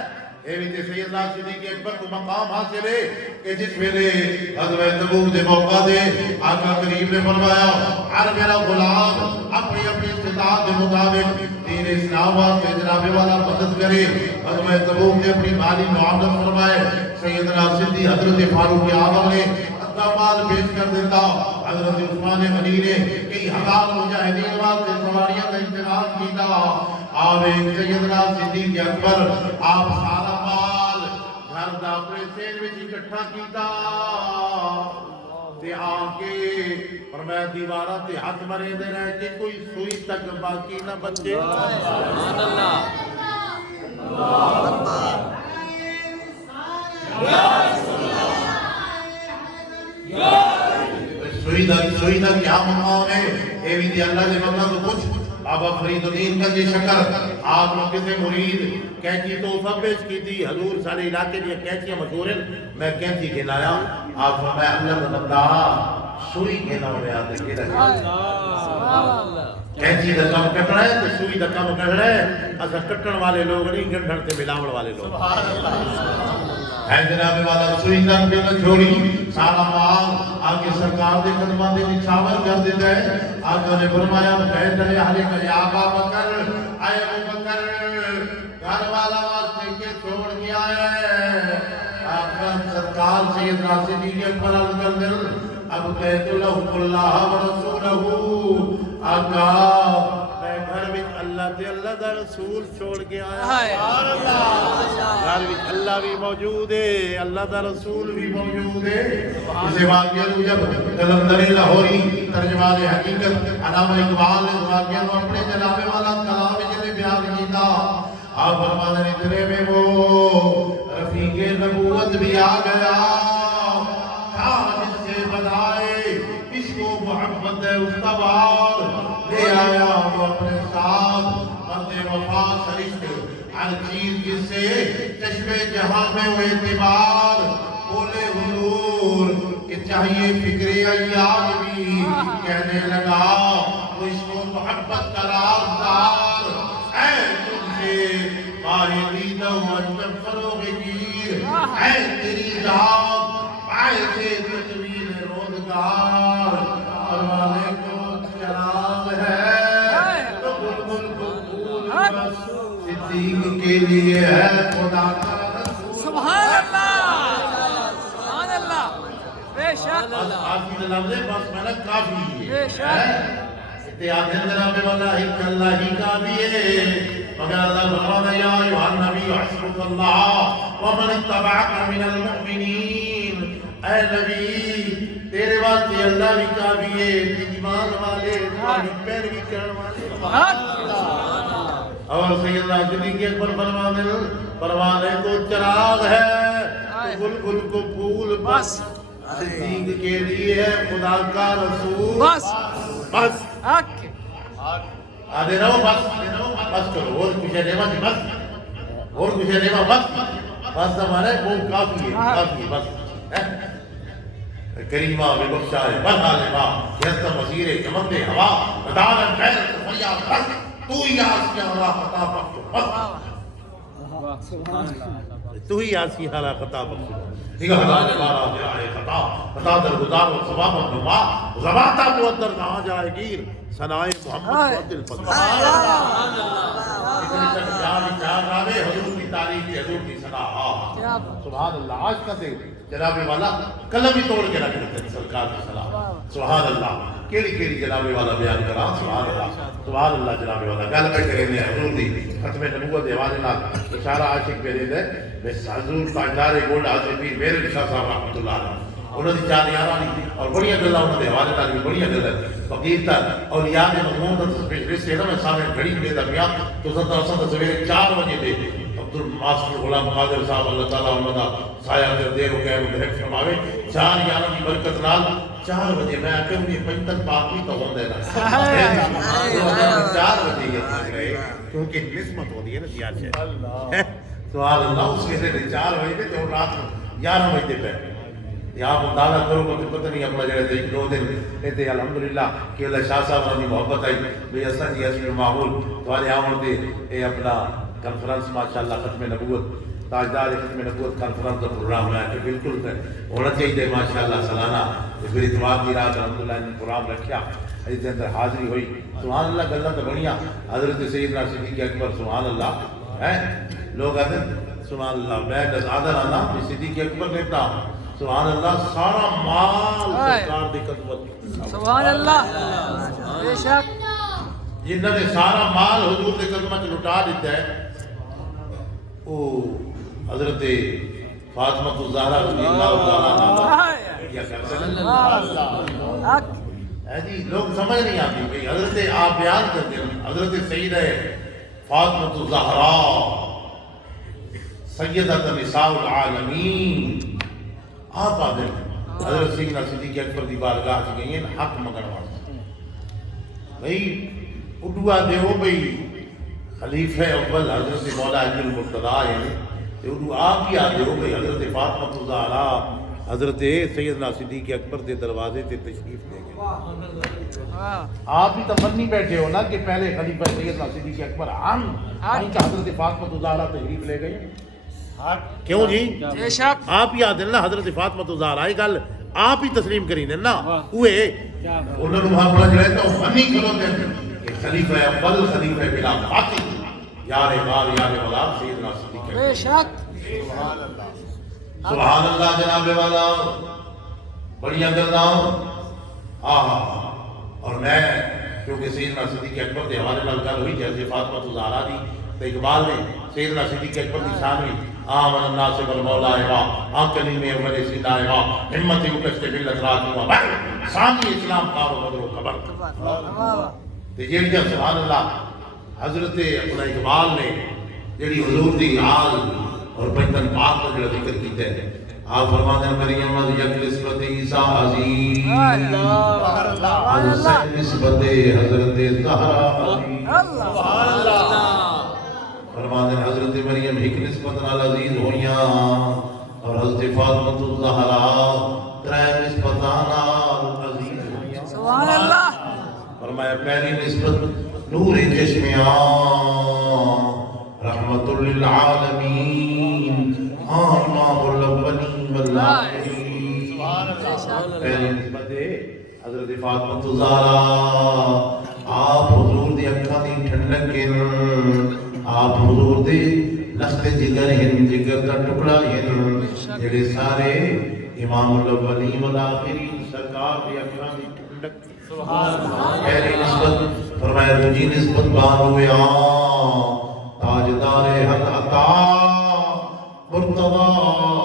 اے بھی سیدنا صدیق اکبر کو مقام حاصل ہے کہ جس ویلے غزوہ تبوک دے موقع دے آقا کریم نے فرمایا ہر میرا غلام اپنی اپنی استطاعت کے مطابق دین اسلام واسطے جناب والا مدد کرے غزوہ تبوک نے اپنی مالی معاونت فرمائے سیدنا صدیق حضرت فاروق اعظم نے مال پیش کر دیتا حضرت عثمان غنی نے کئی ہزار مجاہدین واسطے سواریاں کا انتظام کیتا آپ ایک سیدنا صدیق اکبر آپ سارا مال گھر دا اپنے سین وچ اکٹھا کیتا تے آکے فرمایا دیواراں تے ہاتھ مرے دے رہے کہ کوئی سوئی تک باقی نہ بچے سبحان اللہ اللہ اکبر سوئی دا کیا مقام ہے اے بھی دی اللہ نے بندہ تو کچھ بابا فرید الدین کا جی شکر آپ لوگ کسے مرید کینچی تو سب پیش کی تھی حضور سارے علاقے دیا کینچیاں مشہور ہیں میں کینچی کے لایا آپ فرمایا اللہ کا بندہ سوئی کے نہ ہونے آتے کے رکھا کینچی دا کام کٹنا ہے تو سوئی دا کام کٹنا ہے ایسا کٹن والے لوگ نہیں گنڈھن سے ملاوڑ والے لوگ ہے جناب والا سوئی تک بھی نہ چھوڑی سارا مال آگے سرکار دے قدمہ دے نچھاور کر دیتا ہے آقا نے فرمایا بہتر اہلِ کا یا ابا بکر اے ابو بکر گھر والا واسطے کے چھوڑ گیا ہے آقا سرکار سیدنا صدیق اکبر عرض کر دل اب کہت لہم اللہ و رسولہ آقا میں گھر میں اللہ تے اللہ دا رسول چھوڑ کے آیا ہائے گھر وچ اللہ بھی موجود ہے اللہ دا رسول بھی موجود ہے اسے واقعہ کو جب قلندر لاہوری ترجمان حقیقت علامہ اقبال نے واقعہ کو اپنے جناب والا کلام میں بیان کیتا آپ فرماتے ہیں اتنے میں وہ رفیق نبوت بھی آ گیا جس سے بدائے اس کو محبت استوار لے آیا وہ اپنے ساتھ بندے وفا سرشت ہر چیز جس سے چشم جہاں میں وہ اعتبار بولے حضور کہ چاہیے فکر ایام بھی کہنے لگا تو اس کو محبت کا رازدار اے تم سے باہری دو انجم فروغ گیر اے تیری ذات باعث تطویل روزگار پروانے کو چراغ ہے تو بلبل کو پھول بس صدیق کے لیے ہے خدا کا رسول سبحان اللہ سبحان اللہ بے شک بس آپ کی لفظ بس میں کافی بے شک اتیاد جناب والا ہی اللہ ہی کافی ہے مگر اللہ فرماتا یا ایھا النبی حسبک اللہ ومن اتبعک من المؤمنین اے نبی تیرے واسطے اللہ بھی کافی ہے ایمان والے تمہاری پیروی کرنے والے اور سیدنا صدیق اکبر فرمانے کو چراغ ہے بلبل کو پھول بس صدیق کے لیے ہے خدا کا رسول بس بس حق آدھے رہو بس کرو اور کچھ ہے نیمہ بس اور کچھ ہے نیمہ بس ہمارے وہ کافی ہے بس کریمہ بے بخشا ہے بس آلے ماں کہتا مسیر چمندے ہوا مدانا خیر فریاد بس تو ہی آسی حالا خطا بخشو بس تو ہی آسی حالا خطا بخشو نگاہ دار بارا جائے خطا در گزار و ثواب النما زباتا مودر نہ جائے گیر سنائے محمد معدل فضل اتنی تک چار راوے حضور کی تاریخ کی حضور کی صلاح سبحان اللہ آج کا دے جناب والا قلم ہی توڑ کے رکھ دیتے ہیں سرکار کی صلاح سبحان اللہ کیڑی جناب والا بیان کرا سبحان اللہ جناب والا گل بیٹھے رہنے حضور دی ختم نبوت دے حوالے نال اشارہ عاشق پہ دے بس حضور تاجدار گولڈ حاضر پیر میرے شاہ صاحب رحمۃ اللہ علیہ انہوں نے چار یارہ اور بڑی گلا انہوں نے حوالے نال بھی بڑی گل فقیر تک اور یاد مضمون کا اسپیشلسٹ ہے نا میں سامنے گھڑی میں دیتا پیا تو سدا سویرے 4 بجے دے عبد الماسٹر غلام قادر صاحب اللہ تعالیٰ انہوں کا سایہ کر دے رکے وہ گرفت فرماوے 4 یارہ کی برکت نال 4 بجے میں آکے انہیں پنجتن پاک بھی تو ہوں دینا 4 بجے یہ ساتھ رہے کیونکہ نسمت ہوتی ہے نا دیار سے سبحان اللہ اس کے لئے 4 بجے دے تو رات 11 بجے پہ یہاں مطالعہ کرو کہ پتہ نہیں اپنا جڑے تھے 2 دن لیتے الحمدللہ کہ اللہ شاہ صاحب نے محبت آئی بے حسن جی حسن معمول تمہارے آمد دے اے اپنا کنفرنس ماشاءاللہ ختم نبوت تاجدار ختم نبوت کنفرنس کا پروگرام ہے کہ بالکل ہونا چاہیے ماشاءاللہ سالانہ اس پر اتوار کی رات الحمدللہ نے پروگرام رکھا اس کے اندر حاضری ہوئی سبحان اللہ گلہ تو بڑھیا حضرت سیدنا صدیق اکبر سبحان اللہ ہے لوگ آتے سبحان اللہ میں آدھر آنا صدیق اکبر کہتا سبحان اللہ سارا مال سرکار دی خدمت سبحان اللہ بے شک جنہوں نے سارا مال حضور دی خدمت لٹا دیتا ہے وہ حضرت فاطمہ الزہرا رضی اللہ تعالیٰ عنہ کیا کرتے ہیں حق جی لوگ سمجھ نہیں آتی بھئی حضرت آپ بیان کرتے ہیں حضرت سیدہ فاطمہ الزہرا سیدۃ نساء العالمین آپ آدھے حضرت سیدنا صدیق اکبر دی بارگاہ سے گئی ہیں حق مگر واسطے بھئی اڈوا دیو بھئی خلیفہ اول حضرت مولا علی المرتضیٰ ہیں اڈو آپ ہی آدھے ہو بھئی حضرت فاطمہ الزہرا حضرت سیدنا صدیق اکبر دے دروازے تے تشریف دے گئے آپ ہی تمنی بیٹھے ہو نا کہ پہلے خلیفہ سیدنا صدیق اکبر ہم کا حضرت فاطمہ الزہرا تشریف لے گئے کیوں جی بے شک آپ ہی آدھے نا حضرت فاطمہ الزہرا یہ گل آپ ہی تسلیم کریں نا اوے انہوں نے وہاں بڑا جڑے تو فنی کرو دے کہ خلیفہ اول خلیفہ بلا فاطم یار غار یار ولا سیدنا صدیق بے شک سبحان اللہ جناب والا بڑی گلاں اور میں کیونکہ سیدنا صدیق اکبر کے حوالے نال گل ہوئی جیسے فاطمہ الزہرا دی تے اقبال نے سیدنا صدیق اکبر کی شان میں آمن الناس بالمولا وا عقلی میں اول سیدنا وا ہمت اکشتے ملت رات وا سامنے اسلام کارو بدرو خبر تے جیڑی سبحان اللہ حضرت اپنا اقبال نے جیڑی حضور دی آل اور پیغمبر پاک کا جڑا ذکر کیتا ہے آپ فرماتے ہیں مریم از یک نسبت عیسیٰ عظیم اللہ نسبت حضرت زہرا عظیم فرماتے ہیں حضرت مریم ایک نسبت نال عزیز ہویاں اور حضرت فاطمہ الزہرا ترے نسبتاں نال عزیز ہویاں سبحان اللہ فرمایا پہلی نسبت نور چشمیاں رحمت للعالمین امام الاولین والآخرین پہلی نسبت ہے حضرت فاطمہ الزہرا آپ حضور دی اکھاں دی ٹھنڈک ہیں آپ حضور دے لخت جگر ہیں جگر دا ٹکڑا ہیں جڑے سارے امام الاولین والآخرین سرکار دی اکھاں دی ٹھنڈک پہلی نسبت فرمایا دوجی نسبت بانویا تاجدار حق عطا مرتضی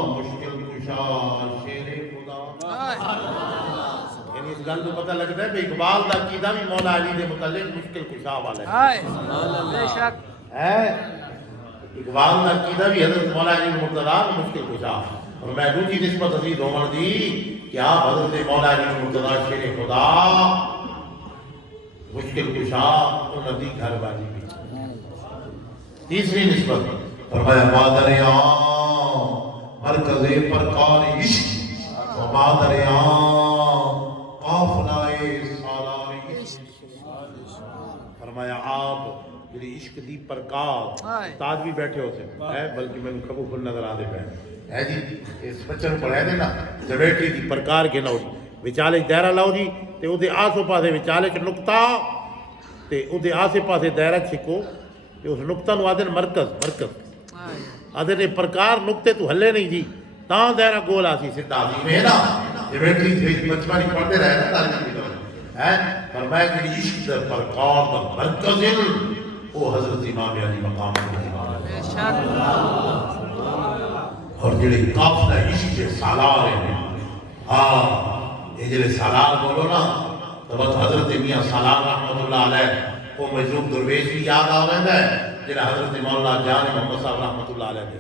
مشکل کشا شیر خدا یعنی اس گل کو پتہ لگتا ہے کہ اقبال دا عقیدہ بھی مولا علی دے متعلق مشکل کشا والا ہے بے شک اقبال دا عقیدہ بھی حضرت مولا علی مرتضی مشکل کشا اور میں دوسری نسبت عزیز عمر دی کہ آپ حضرت مولا علی مرتضی شیر خدا مشکل کشا اور ندی گھر والی بھی تیسری نسبت فرمایا مادریاں مرکز پرکار عشق و مادریاں قافلہ سالار عشق فرمایا آپ جڑی عشق دی پرکار استاد بھی بیٹھے ہو سے ہے بلکہ میں کبو کھل نظر آ دے پہ ہے جی اس بچے نوں پڑھایا دے نا جویٹری دی پرکار کے لاؤ جی وچالے دائرہ لاؤ جی تے او دے آسو پاسے وچالے چ نقطہ تے او دے آسے پاسے دائرہ چھکو تے اس نقطہ نو آدھے مرکز آدھے نے پرکار نقطے تو ہلے نہیں جی تاں دائرہ گول آسی سدھا آسی میں نا جویٹری دی بچپانی پڑھتے رہے نا تعلیم کی طرح ہے فرمایا کہ عشق دا پرکار دا مرکز وہ حضرت امام علی مقام بے شک اور جڑے قافلہ عشق کے سالار ہیں ہاں یہ جڑے سالار بولو نا تو بس حضرت میاں سالار رحمت اللہ علیہ وہ مجذوب درویش بھی یاد آویندا ہے جڑا حضرت مولانا جان محمد صاحب رحمت اللہ علیہ دے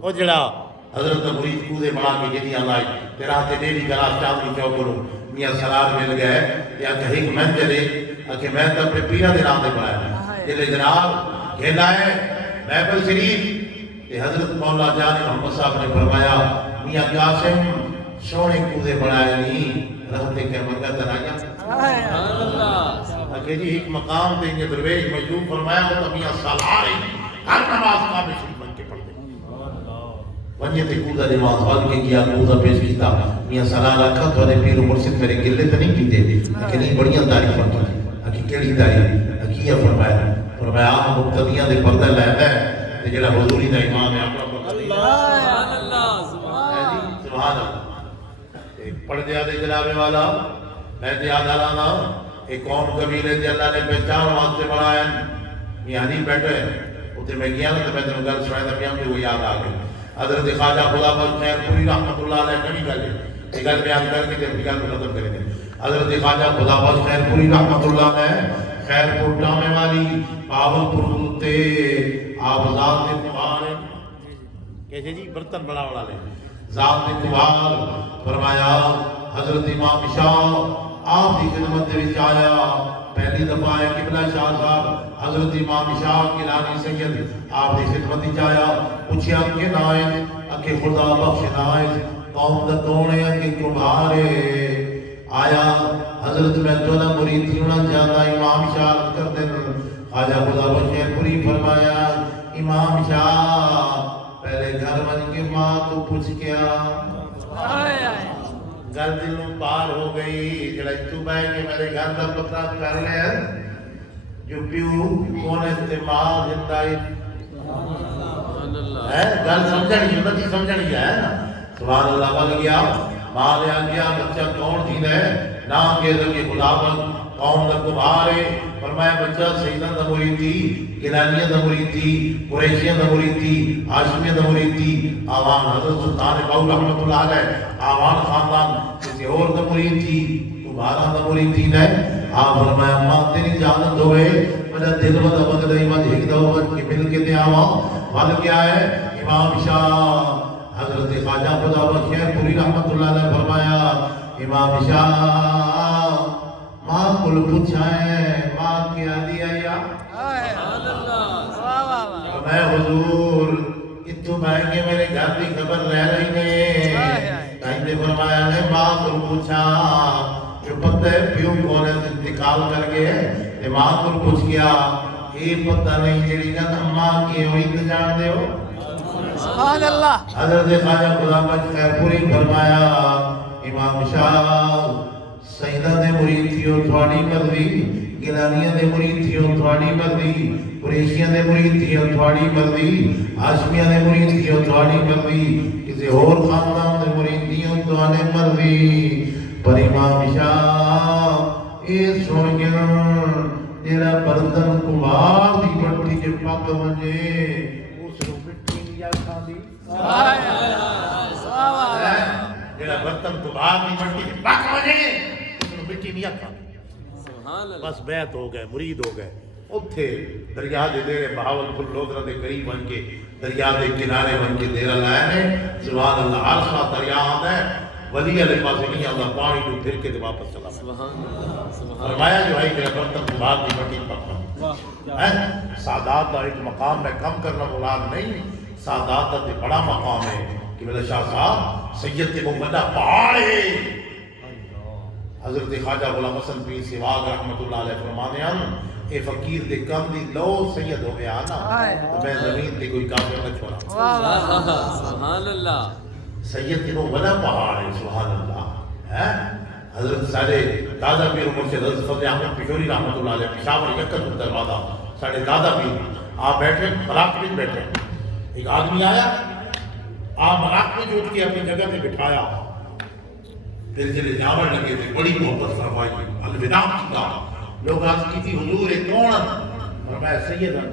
وہ جڑا حضرت مرید کودے بنا کے جدیاں لائی تیرا تے ڈیلی گلاس چاندنی چوکرو میاں سالار مل گئے یا کہیں میں چلے کہ میں تو اپنے پیرا دے نام دے بنایا جلے جناب گھیلا ہے محفل شریف کہ حضرت مولانا جان محمد صاحب نے فرمایا میاں قاسم سونے کودے بنائے نہیں رہتے کے منگا تنایا کہ جی ایک مقام تے یہ درویش مجذوب فرمایا وہ تو میاں سالار ہی ہر نماز کا میں شریف بن کے پڑھتے ونجے تے کودا نماز پڑھ کے کیا کودا پیش کیتا میاں سالار رکھا تو نے پیر مرشد میرے گلے تے نہیں کیتے کہ نہیں بڑیاں تعریف فرمائی کہ کیڑی تعریف کیا فرمایا فرمایا آپ مقتدیاں دے پردہ لیندا ہے تے جڑا حضوری دا امام ہے اپنا سبحان اللہ سبحان اللہ پڑھ دیا دے جناب والا میں تے یاد آنا ایک قوم قبیلے دے اللہ نے پہچان واسطے بنایا یعنی بیٹھے اوتے میں گیا تے میں تے گل سنایا تے میں وہ یاد آ گئی حضرت خواجہ خدا بخش خیر پوری رحمت اللہ علیہ کبھی گل یہ گل بیان کر کے تے گل ختم کریں گے حضرت خواجہ خدا بخش خیر پوری رحمت اللہ علیہ خیر پور ٹامے والی پاول پور تے آپ ذات دے تمہار کیسے جی برتن بڑا والے ذات دے تمہار فرمایا حضرت امام شاہ آپ کی خدمت دے وچ آیا پہلی دفعہ ہے قبلہ شاہ صاحب حضرت امام شاہ گیلانی سید آپ کی خدمت وچ آیا پوچھیا کہ نائے کہ خدا بخش نائے قوم دا کون ہے کہ تمہارے آیا حضرت میں تو نہ مرید تھی نہ جانا امام شاہ کر دے خواجہ خدا بخش پوری فرمایا امام شاہ پہلے گھر بن کے ماں تو پوچھ کیا گل دلوں پار ہو گئی جڑا تو بہ کے میرے گھر دا پتہ کر لے جو پیو کون استعمال زندہ ہے گل سمجھنی سنت سمجھنی ہے نا سبحان اللہ بن گیا ماں نے آ گیا بچہ کون تھی نے نہ کہ خدا قوم دا کمارے فرمایا بچہ سیدہ دا مرید تھی گیلانیہ دا مرید تھی قریشیہ دا مرید تھی ہاشمیہ دا مرید تھی آوان حضرت سلطان باؤ رحمت اللہ علیہ آوان خاندان کسی اور دا مرید تھی تمہارا دا مرید تھی نہیں آپ فرمایا ماں تیری جانت ہوئے مجھے دل و دمک دائی مجھے ایک دو بچ کے مل کے دے آوا حال کیا ہے امام شاہ حضرت خواجہ خدا بخیر پوری رحمت اللہ علیہ فرمایا امام شاہ ماں کل پوچھا ہے ماں کیا دیا یا میں حضور اتو بھائیں میرے گھر کی خبر رہ رہی نے کہیں فرمایا نے ماں کل پوچھا جو پتہ ہے پیوں کون ہے انتقال کر گئے ماں کل پوچھ گیا یہ پتہ نہیں جڑی گا ماں کی ہوئی تو جان دے ہو سبحان اللہ حضرت خواجہ خدا بخیر پوری فرمایا امام شاہ سیدہ دے مرید تھیو تھوڑی مرضی گیلانیہ دے مرید تھیو تھوڑی مرضی قریشیہ دے مرید تھیو تھوڑی مرضی ہاشمیہ دے مرید تھیو تھوڑی مرضی کسی اور خاندان دے مرید تھیو تھوڑی مرضی پر امام شاہ اے سن کے تیرا برتن کمار دی بٹی کے پاک ونجے اس رو مٹی لیا کھاندی جیڑا برتن کمار دی بٹی کے پاک ونجے اس رو مٹی لیا کھاندی بس بیعت ہو گئے مرید ہو گئے اتھے دریا دے دیرے بہاول پھل لودرہ دے قریب بن کے دریا دے کنارے بن کے دیرہ لائے نے سبحان اللہ عرصہ دریا آدھا ہے ولی علیہ پاس نہیں آدھا پانی تو پھر کے دے واپس چلا فرمایا جو ہے کہ برتن کمار دی بٹی پکا سادات دا ایک مقام میں کم کرنا مراد نہیں سادات دا بڑا مقام ہے کہ میرا شاہ صاحب سید کے مبنہ پہاڑ ہے حضرت خواجہ غلام حسن پیر سواگ رحمت اللہ علیہ فرمانے ہیں اے فقیر دے کم دی لو سید ہو گیا نا تو میں زمین تے کوئی کافر نہ چھوڑا سبحان اللہ سید کے وہ بڑا پہاڑ ہے سبحان اللہ حضرت سارے دادا پیر مرشد حضرت فضل احمد پشوری رحمت اللہ علیہ پشاور یکت دروازہ سارے دادا پیر آپ بیٹھے مراق میں بیٹھے ایک آدمی آیا آپ مراق میں جوٹ کے اپنی جگہ پہ بٹھایا پھر جلے جاور لگے تھے بڑی محبت فرمائی الوداع کیا لوگ آج کی تھی حضور ایک کون اور میں سید ہوں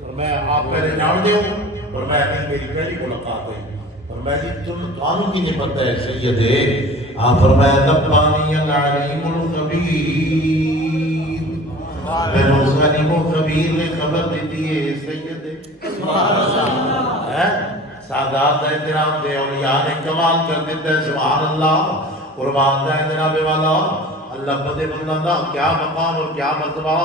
اور میں آپ پہلے جان دے ہوں اور میں نہیں میری پہلی ملاقات ہوئی اور میں جی تم قانون کی نعمت ہے سید ہے آپ فرمایا نبانی العلیم الخبیر میں روز علیم و خبیر نے خبر دیتی ہے سید ہے سادات احترام دے اولیاء نے کمال کر دیتا ہے سبحان اللہ قربان جائے جناب والا اللہ بدے بندہ دا کیا مقام اور کیا مرتبہ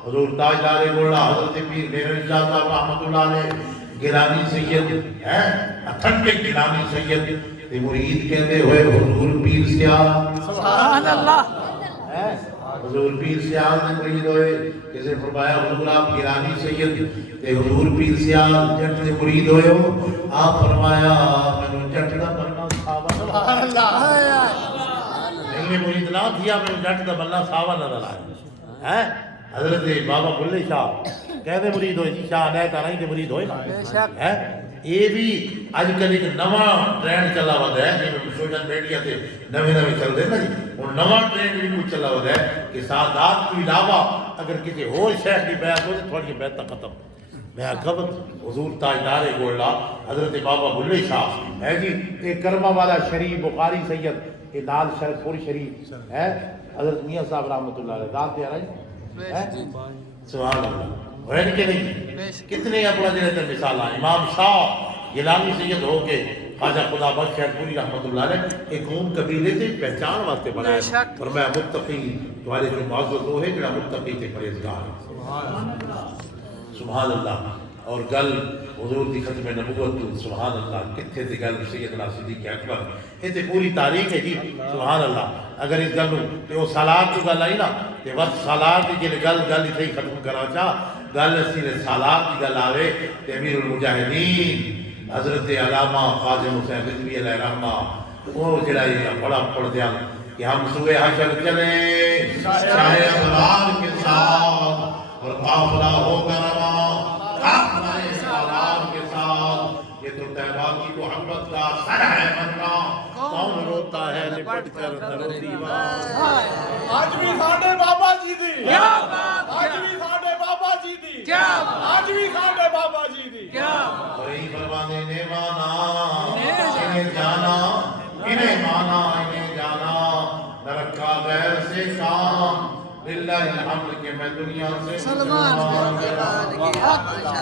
حضور تاجدار گوڑا حضرت پیر میرے شاہ صاحب رحمت اللہ علیہ گیلانی سید ہے اتھنٹک گیلانی سید تے مرید کہتے ہوئے حضور پیر سیاہ سبحان اللہ حضور پیر سیاہ نے مرید ہوئے کسی فرمایا حضور آپ گیلانی سید تے حضور پیر سیاہ جٹ نے مرید ہوئے ہو آپ فرمایا میں جٹ دا بننا سبحان اللہ نہیں مرید نہ تھیا میں جٹ دا بننا ساوا نہ لائے حضرت بابا بلے شاہ کہتے مرید ہوئے جی شاہ نہ تارا ہی تے مرید ہوئے نا یہ بھی آج کل ایک نواں ٹرینڈ چلا ہوا ہے جی سوشل میڈیا تے نویں چل دے نا جی اور نواں ٹرینڈ بھی کچھ چلا ہوا ہے کہ سادات کو علاوہ اگر کسی اور شیخ کی بیعت ہو تو تھوڑی بیعت ختم میں خبر حضور تاجدار گولڈا حضرت بابا بلے شاہ ہے جی ایک کرما والا شریف بخاری سید یہ نال شرف پور شریف ہے حضرت میاں صاحب رحمۃ اللہ علیہ دان دیا رہے سبحان اللہ ہے کہ نہیں کتنے اپنا جنہیں مثال آئے امام شاہ گیلانی سید ہو کے خواجہ خدا بخیر پوری رحمت اللہ علیہ ایک قوم قبیلے سے پہچان واسطے بنایا فرمایا متقی تمہارے جو معزز وہ ہے جڑا متقی تے پرہیزگار سبحان اللہ اور گل حضور دی ختم نبوت سبحان اللہ کتھے دی گل سیدنا صدیق اکبر یہ تے پوری تاریخ ہے جی سبحان اللہ اگر اس گل تے وہ سالات کی گل آئی نا تے وقت سالات کی گل ہی ختم کرا چاہ گل اسی نے سالات کی گل آوے تے امیر المجاہدین حضرت علامہ خواجہ حسین رضوی علیہ رحمہ وہ جڑا یہ بڑا پڑھ دیا کہ ہم سوئے حشر چلیں چاہے اغلال کے ساتھ اور قافلہ ہو کر رواں قافلہ سالار کے ساتھ یہ تو طیبہ کی محبت کا سر ہے مرنا کون روتا ہے نے پڑھ کر درو دیوار آج بھی ساڈے بابا جی دی کیا بات آج بھی ساڈے بابا جی دی کیا آج بھی ساڈے بابا جی دی کیا اور یہی فرمانے نے مانا انہیں جانا انہیں مانا انہیں جانا نہ رکھا غیر سے کام للہ الحمد کہ میں دنیا سے سلمان گیا ماشاءاللہ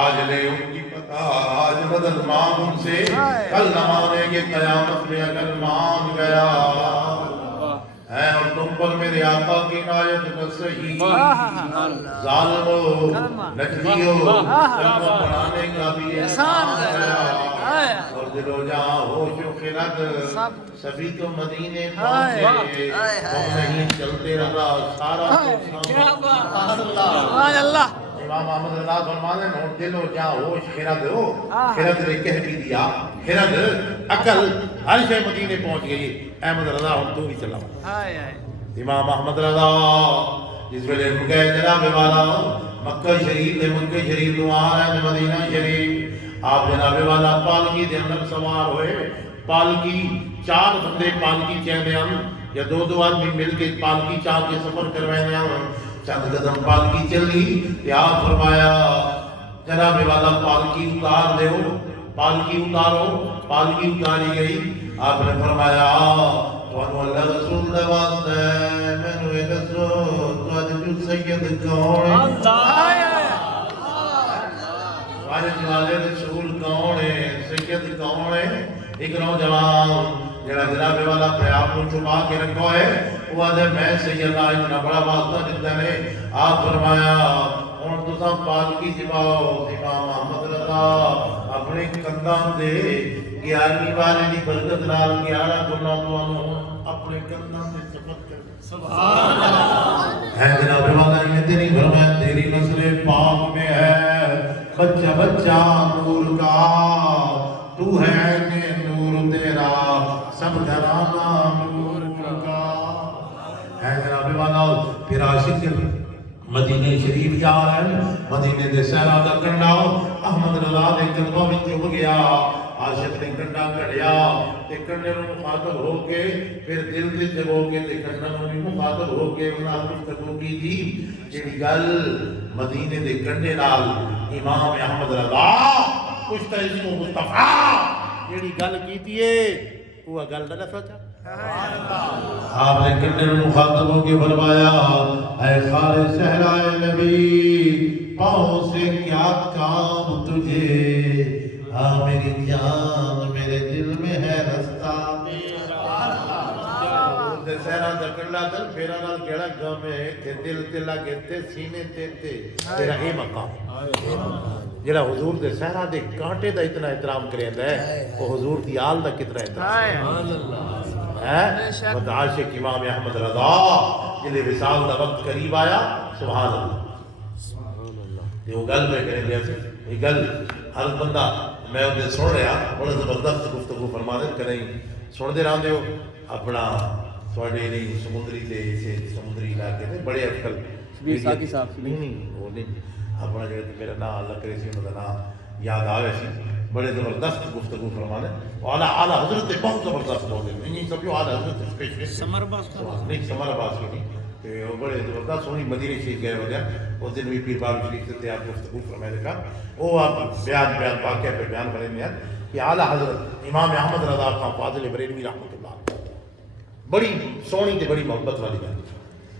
آج لے ان کی پتہ آج بدل مانگ ان سے کل نہ مانے گے قیامت میں اگر مان گیا ہے اور تم پر میرے آقا کی عنایت نہ صحیح ظالمو نجلیو جنگوں بڑھانے کا بھی احسان گیا اور دل و جہاں ہوش و خرد سبھی تو مدینے پہنچے تم نہیں چلتے رہا سارا کیا بات سبحان اللہ امام احمد رضا فرمانے ہیں اور دل و جہاں ہوش خرد ہو خرد نے کہہ بھی دیا خرد عقل ہر شے مدینے پہنچ گئی احمد رضا ہم تو بھی چلا امام احمد رضا جس ویلے رکے جناب والا مکہ شریف دے مکہ شریف نو آ رہے ہیں مدینہ شریف آپ جناب والا پالکی دے اندر سوار ہوئے پالکی 4 بندے پالکی چہنے ہم یا 2 آدمی مل کے پالکی چاہ کے سفر کروائے ہم چند قدم پالکی چلی یا فرمایا جناب والا پالکی اتار دے ہو پالکی اتارو پالکی اتاری گئی آپ نے فرمایا وانو اللہ رسول دے واسطے میں نوے دسو تو آج جو سید کون ہے آج والے رسول کون ہے سید کون ہے ایک نوجوان جڑا جناب والا پہ آپ کو چھپا کے رکھو ہے وہ آدھے میں سید اتنا بڑا واسطہ دیتا ہے آپ فرمایا اور تو سب پالکی جباؤ امام احمد رضا اپنے کندھاں دے 11ویں والے دی برکت نال 11 گناہ تو اپنے کندھاں دے سبق کر سبحان اللہ ہے جناب والا یہ تیری فرمایا تیری نسل پاک میں ہے بچہ بچہ نور کا تو ہے نور تیرا سب گھرانہ نور کا ہے جناب والا پھر عاشق مدینہ شریف جا رہے ہیں مدینہ دے سہرا دا کنڈا احمد رضا دے قدموں وچ چُب گیا عاشق نے کنڈا کڑیا تے کنڈے نوں مخاطب ہو کے پھر دل تے جگو کے تے کنڈا نوں بھی مخاطب ہو کے انہاں گفتگو کی تھی جڑی گل مدینہ دے کنڈے نال امام احمد رضا کچھ تے اس کو مصطفی جڑی گل کیتی ہے وہ گل نہ سوچا آپ نے کنڈے میں مخاطب ہو کے فرمایا اے خارِ صحرائے نبی پاؤں سے کیا کام تجھے میری جان میرے دل میں ہے رستہ تیرا صحرا دا کنڈا دل پھیرا نال گیڑا گم ہے تے دل تے لگے تے سینے تے تیرا اے مقام جڑا حضور دے صحرا دے کانٹے دا اتنا احترام کریندا ہے وہ حضور دی آل دا کتنا احترام ہے بد عاشق امام احمد رضا جلے وصال دا وقت قریب آیا سبحان اللہ یہ گل میں کریں گے یہ گل ہر بندہ میں انہیں سن رہا بڑا زبردست گفتگو فرما دے کریں سن دے رہا ہو اپنا تھوڑے نہیں سمندری تے سمندری علاقے تے بڑے اجکل نہیں وہ نہیں اپنا جو میرا نام اللہ کرے سی انہوں کا نام یاد آ گئے سی بڑے زبردست گفتگو فرمانے اعلیٰ حضرت بہت زبردست بولتے ہیں نہیں سب جو اعلیٰ حضرت اسپیشلی سمر عباس نہیں سمر عباس کی نہیں تو وہ بڑے زبردست سونی مدینہ شریف گئے وجہ اس دن بھی پیر بابا شریف سے آپ گفتگو فرمانے کا وہ آپ بیان واقعہ پہ بیان کریں گے کہ اعلیٰ حضرت امام احمد رضا خان فاضل بریلوی رحمۃ اللہ بڑی سونی تے بڑی محبت والی گل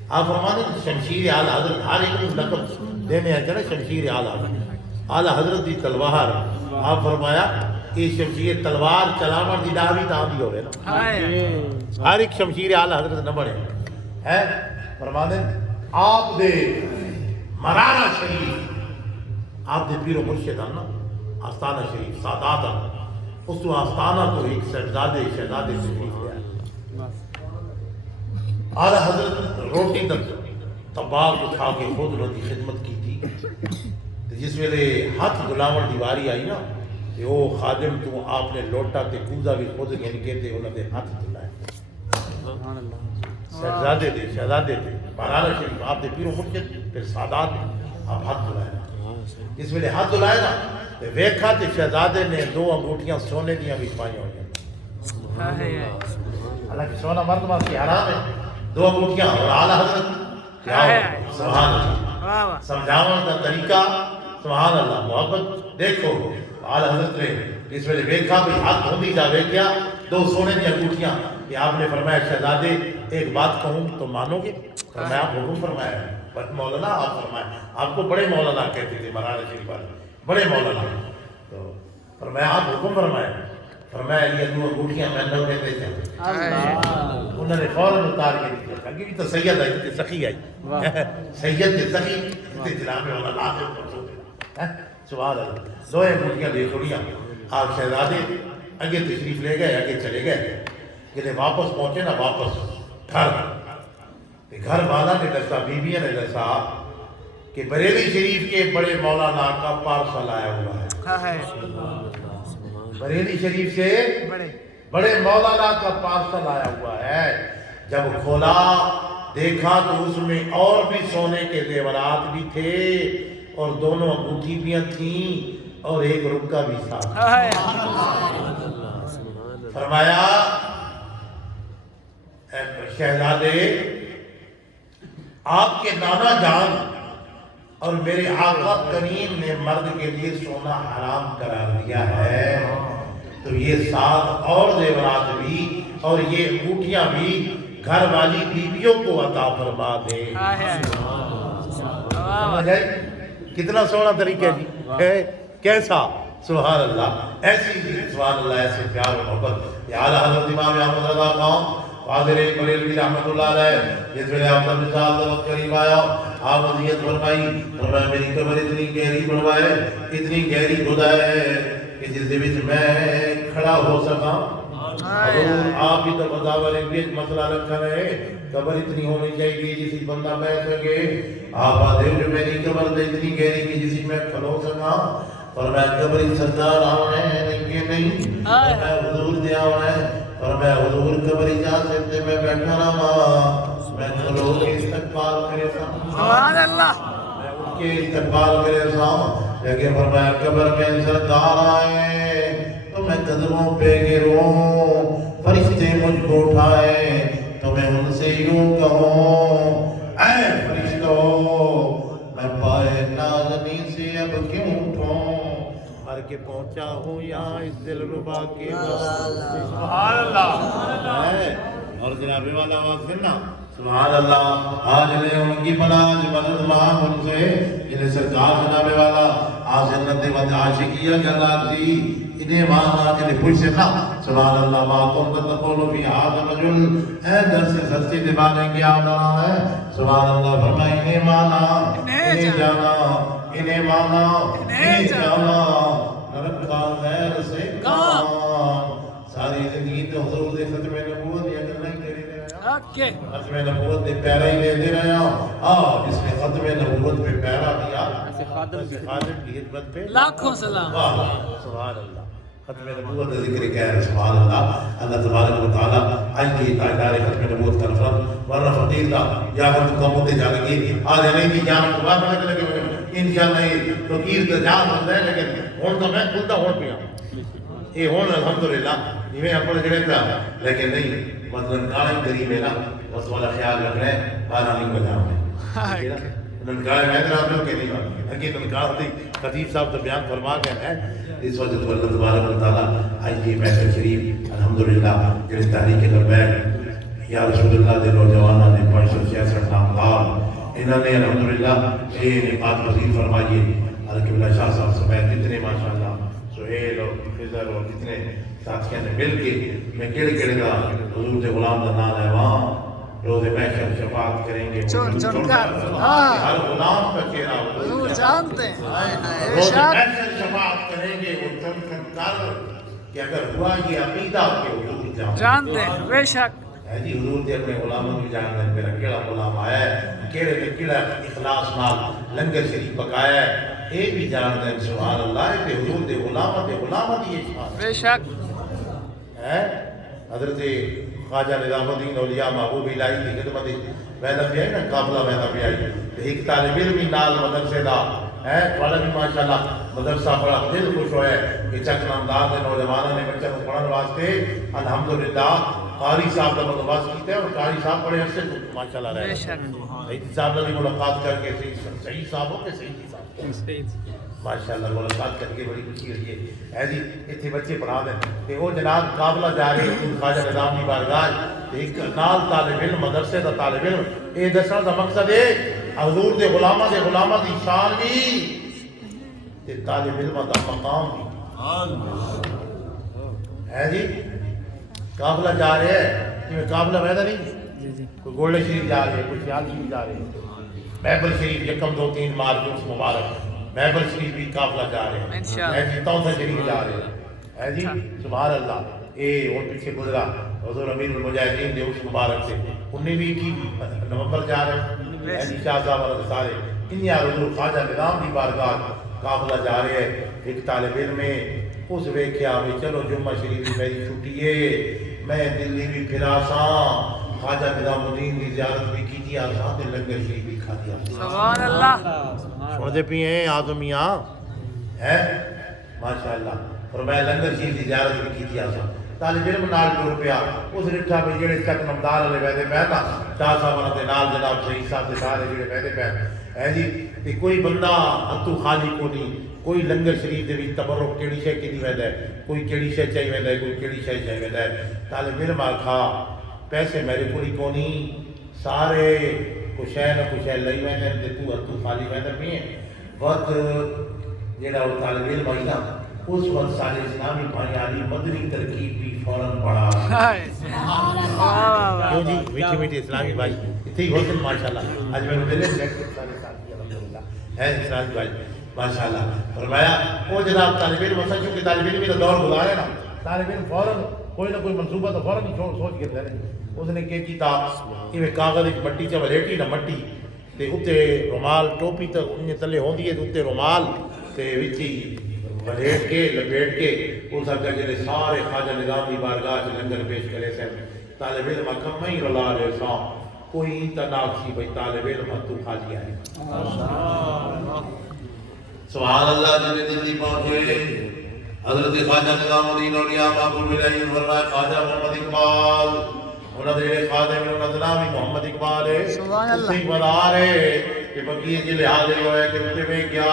آپ فرمانے شمشیر اعلیٰ حضرت ہر ایک لقب دینے آ جانا شمشیر اعلیٰ حضرت اعلیٰ حضرت دی تلوار آپ فرمایا کہ شمشیر تلوار چلاون دی دعوی تاندی ہوئے نا ہر ایک شمشیر اعلیٰ حضرت نہ بڑھے ہے فرمانے آپ دے مرارہ شریف آپ دے پیر و مرشد نا آستانہ شریف سادات اس تو آستانہ تو ایک شہزادے شہزادے شریف ہے اعلیٰ حضرت روٹی تک تباہ اٹھا کے خود انہوں کی خدمت کی تھی جس ویلے ہاتھ دلاون دیواری آئی نا کہ وہ خادم تو آپ نے لوٹا تے کوزا بھی خود گن کے تے انہوں نے ہاتھ دلائے شہزادے دے شہزادے دے بہرحال شریف آپ دے پیرو مرشد پھر سادات آپ ہاتھ دلائے جس ویلے ہاتھ دلائے نا تے ویکھا تے شہزادے نے 2 انگوٹھیاں سونے دیاں بھی پائیں ہوئی حالانکہ سونا مرد واسطے حرام ہے 2 انگوٹھیاں اور اعلیٰ حضرت سبحان اللہ سمجھاؤں کا طریقہ سبحان اللہ محبت دیکھو اعلیٰ حضرت نے اس ویلے دیکھا بھی ہاتھ دھوندی جاوے کیا 2 سونے دی انگوٹھیاں کہ آپ نے فرمایا شہزادے ایک بات کہوں تو مانو گے؟ فرمایا آپ حکم فرمایا بس مولانا آپ فرمایا آپ کو بڑے مولانا کہتے تھے مہاراج شریف والے بڑے مولانا تو فرمایا آپ حکم فرمایا فرمایا یہ 2 انگوٹھیاں میں نہ دیتے تھے انہوں نے فوراً اتار کے دیا کہ یہ تو سید ہے یہ سخی ہے سید ہے سخی تے جناب والا لا سبحان اللہ 2 انگوٹھیاں دے چھوڑیاں آپ شہزادے آگے تشریف لے گئے آگے چلے گئے کہ واپس پہنچے نا واپس گھر والا نے دسا بیویاں نے دسا کہ بریلی شریف کے بڑے مولانا کا پارسل آیا ہوا ہے بریلی شریف سے بڑے مولانا کا پارسل آیا ہوا ہے جب کھولا دیکھا تو اس میں اور بھی سونے کے زیورات بھی تھے اور 2 انگوٹھی بھی تھیں اور 1 رکا بھی تھا فرمایا شہزادے آپ کے نانا جان اور میرے آقا کریم نے مرد کے لیے سونا حرام قرار دیا ہے تو یہ 7 اور زیورات بھی اور یہ انگوٹھیاں بھی گھر والی بیویوں کو عطا فرما دے سمجھ آئی کتنا سونا طریقہ جی کیسا سبحان اللہ ایسی سبحان اللہ ایسے پیار و محبت یا اعلیٰ حضرت امام احمد رضا خان قادر بریلوی رحمت اللہ علیہ جس میں آپ کا مثال وقت قریب آیا آپ وضیعت فرمائی فرمایا میری قبر اتنی گہری بنوائے اتنی گہری کھدائے کہ جس دے وچ میں کھڑا ہو سکا آپ بھی تو خدا والے بھی مسئلہ رکھا رہے قبر اتنی ہونی چاہیے جسی بندہ بیٹھ سکے آپ آدھے جو میری قبر دے اتنی گہری کہ جسی میں کھڑو سکا فرمایا قبری سردار آونے ہیں کہ نہیں فرمایا حضور دے آونے فرمایا حضور قبری جا سکتے میں بیٹھا رہا میں کھلو کے استقبال کرے سا سبحان اللہ میں ان کے استقبال کرے سا لیکن فرمایا قبر میں سردار آئے تو میں قدموں پہ گروں فرشتے مجھ کو اٹھائے تو میں ان سے یوں کہوں اے فرشتوں میں پائے نازنی سے اب کیوں اٹھوں مر کے پہنچا ہوں یہاں اس دل ربا کے سبحان اللہ اور جناب والا آواز کرنا سبحان اللہ آج نے ان کی پناہ مدد مانگ ان سے جنہیں سرکار جناب والا آج جنت و عاشقیہ گلا تھی انہیں مانا جنہیں پوچھ سے نا سبحان اللہ باتوں کا تقولو فی حاضر رجل اے در سے سچی دبانے کی آمدنا ہے سبحان اللہ فرمائی انہیں مانا انہیں جانا انہیں مانا انہیں جانا نرکا غیر سے کام ساری زندگی تو حضور دے ختم نبوت یا کرنا ہی کرے رہا ختم نبوت دے پیرا ہی لے دے رہا جس نے ختم نبوت پہ پیرا دیا خادم کی خدمت پہ لاکھوں سلام سبحان اللہ ختم نبوت ذکر کہہ رہے سبحان اللہ اللہ تبارک و تعالیٰ آج کی تاجدار ختم نبوت کا نفرت ورنہ فقیر تھا یا ہم تو کم ہوتے جانے گی آج نہیں کی جان کو بات لگے لگے انشاءاللہ یہ فقیر تو جان ہوتا ہے لیکن ہون تو میں کھلتا ہون پیا یہ ہون الحمدللہ یہ اپنے جڑے تھا لیکن نہیں مطلب کانے قریب ہے نا اس والا خیال رکھ رہے ہیں بارہ نہیں بجاؤں گے ننکار میں ادھر آپ کے نہیں بات ہے کہ ننکار ہوتی خطیب صاحب تو بیان فرما گئے ہیں اس وجہ تو اللہ تبارک و تعالیٰ آج یہ محفل شریف الحمدللہ جس تحریک لبیک یا رسول اللہ دے نوجوانوں نے 566 نامدار انہوں نے الحمدللہ یہ نقاط وزیر فرمائیے حضرت اللہ شاہ صاحب سمیت جتنے ماشاءاللہ سہیل اور خضر اور جتنے ساتھیاں نے مل کے میں کیڑے کیڑے کا حضور سے غلام دا نام ہے وہاں روز محشر شفاعت کریں گے چون کر ہر غلام کا چہرہ حضور جانتے ہیں روز محشر شفاعت کریں گے وہ چون کر کہ اگر ہوا یہ عقیدہ کہ حضور جانتے ہیں بے شک ہے جی حضور دے اپنے غلاموں کی جان ہے میرا کیڑا غلام آیا ہے کیڑے میں کیڑا اخلاص نال لنگر شریف پکایا ہے اے بھی جان دیں سبحان اللہ ہے کہ حضور دے غلامت یہ شان بے شک ہے حضرت خواجہ نظام الدین اولیاء محبوب الہی کی خدمت ویدہ بھی ہے نا قافلہ ویدہ بھی آئی ایک طالب علم نال مدرسے دا ہے بڑا بھی ماشاءاللہ مدرسہ بڑا دل خوش ہوئے کہ چک نامدار دے نوجوانوں نے بچوں کو پڑھن واسطے الحمدللہ قاری صاحب کا بندوبست کیتا ہے اور قاری صاحب بڑے عرصے تو ماشاءاللہ رہے بے شک سعید صاحب نے ملاقات کر کے سعید صاحب ہو کہ سعید صاحب ماشاءاللہ ملاقات کر کے بڑی خوشی ہوئی ہے جی اتنے بچے پڑھا دیں کہ وہ جناب قابلہ جا رہے ہیں خواجہ نظام کی بارگاہ ایک نال طالب علم مدرسے کا طالب علم یہ دسنے کا مقصد ہے حضور دے غلامہ دی شان بھی تے طالب علم دا مقام بھی ہے جی قابلہ جا رہے ہیں کہ قابلہ ویدہ نہیں کوئی گولڈ شریف جا رہے ہیں کوئی خیال شریف جا رہے ہیں محبل شریف یکم 2-3 مارچ اس مبارک محبل شریف بھی قافلہ جا رہے ہیں ہے جی توسہ شریف جا رہے ہیں ہے جی سبحان اللہ اے اور پیچھے گزرا حضور امیر المجاہدین دے اس مبارک سے 19 نومبر جا رہے ہیں جی شاہ صاحب اور سارے انہیا حضور خواجہ نظام دی بارگاہ قافلہ جا رہے ہیں ایک طالب علم میں اس ویکھیا بھی چلو جمعہ شریف کی میری چھٹی ہے میں دلی بھی پھرا ساں خواجہ نظام الدین کی زیارت بھی کی تھی آسان تے لنگر شریف بھی کھا دیا سبحان اللہ سنتے پیے ہیں آدمیاں ہے ماشاءاللہ فرمایا لنگر شریف کی زیارت بھی کی تھی آسان طالب علم نال ٹر پیا اس رٹھا پہ جڑے چک نمدار والے بیٹھے پے نا شاہ صاحب دے نال جناب شہید صاحب دے سارے جڑے بیٹھے پے ہے جی تے کوئی بندہ ہتھوں خالی کو نہیں کوئی لنگر شریف دے وچ تبرک کیڑی شے کیڑی ویندا ہے کوئی کیڑی شے چاہی ویندا ہے کوئی کیڑی شے چاہی ویندا ہے طالب علم آکھا پیسے میرے کوئی کونی سارے کچھ ہے نہ کچھ ہے لئی ویندے تے تو ہتھوں خالی ویندا پئی وقت جڑا وہ طالب علم آئی نا اس وقت سارے اسلامی بھائیانی مدنی ترکیب بھی فوراً بڑھا کیوں جی میٹھی میٹھی اسلامی بھائی اتنے ہی ہوتے ہیں ماشاءاللہ آج میں ملے سارے ساتھی الحمدللہ ہے اسلامی بھائی ماشاءاللہ فرمایا وہ جناب طالب علم مسا چونکہ طالب علم کا دور گزارے نا طالب علم فوراً کوئی نہ کوئی منصوبہ تو فوراً ہی سوچ کے دے اس نے کیا کیتا کہ کاغذ ایک مٹی چ ولیٹی نا مٹی تے اتنے رومال ٹوپی تو ان تلے ہوندی ہے تے اتنے رومال تے وچی ولیٹ کے لپیٹ کے اس اگے جڑے سارے خواجہ نظام دی بارگاہ چ لنگر پیش کرے سن طالب علم اکھم میں ہی رلا لے سا کوئی انتناک سی بھئی طالب علم ہتھوں خالی آئے سبحان اللہ جنہیں دلی پہنچے حضرت خواجہ نظام الدین اولیاء محبوب الہی فرمائے خواجہ محمد اقبال انہوں نے خادم انہوں نے نامی محمد اقبال ہے اسی مدار ہے کہ فقیر جی لحاظ ہوئے کہ انتے میں کیا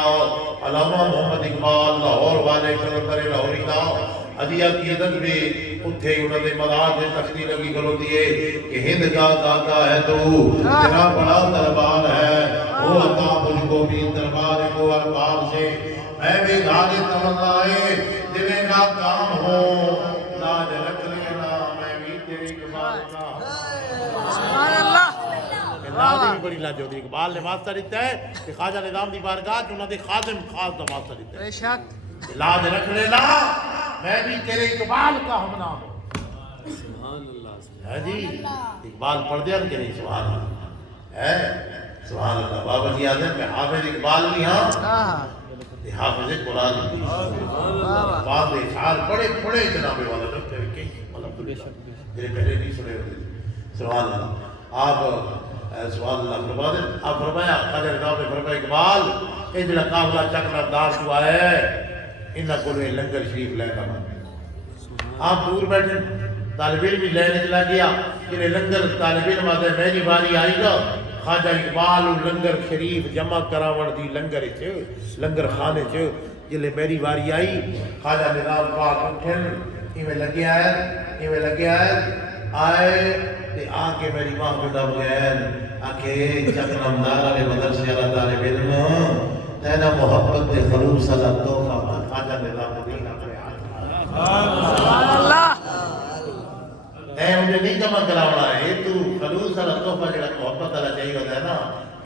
علامہ محمد اقبال لاہور والے کلندر لاہوری دا عدیہ کی عدد بھی اتھے انہوں نے مدار سے تختی لگی کرو دیئے کہ ہند کا داتا ہے تو تیرا بڑا دربار ہے وہ عطا مجھ کو بھی دربار کو ارباب سے میں بھی گھانے تمنائے دلے کا کام ہو لاج رکھ لینا میں بھی تیری اقبال کا سبحان اللہ نازی بھی بڑی لاج ہوتی اقبال نے واسطہ دیتا ہے کہ خواجہ نظام دی بارگاہ جو انہوں نے خادم خاص دا واسطہ دیتا ہے بے شک لاج رکھ لینا میں بھی تیرے اقبال کا ہمنا ہوں سبحان اللہ ہے جی اقبال پڑھ دیا کہ نہیں سبحان اللہ ہے سبحان اللہ بابا جی آدم میں حافظ اقبال بھی ہاں حافظ قرآن بھی بعض اشعار بڑے بڑے جنابے والا لگتے ہیں کئی مطلب جنہیں پہلے نہیں سنے ہوتے سبحان اللہ آپ سبحان اللہ فرما دیں آپ فرمایا خواجہ نظام نے فرمایا اقبال یہ جڑا قافلہ چکنا دار ہوا ہے انہاں کو لنگر شریف لے کر آپ دور بیٹھے طالب علم بھی لینے چلا گیا کہ لنگر طالب علم آتے میری باری آئی گا خواجہ اقبال لنگر شریف جمع کراوڑ دی لنگر لنگر خانے چ جلے میری باری آئی خواجہ نظام پاک اٹھن ایویں لگے آئے تے آ کے میری ماں کو دب گئے آکے چکنمدار والے مدرسے والا طالب علم تینا محبت دے خلوص والا تحفہ خواجہ نظام الدین اپنے سبحان اللہ اے مجھے نہیں جمع کراونا ہے تو خلوص والا تحفہ جڑا محبت والا چاہیے ہوتا ہے نا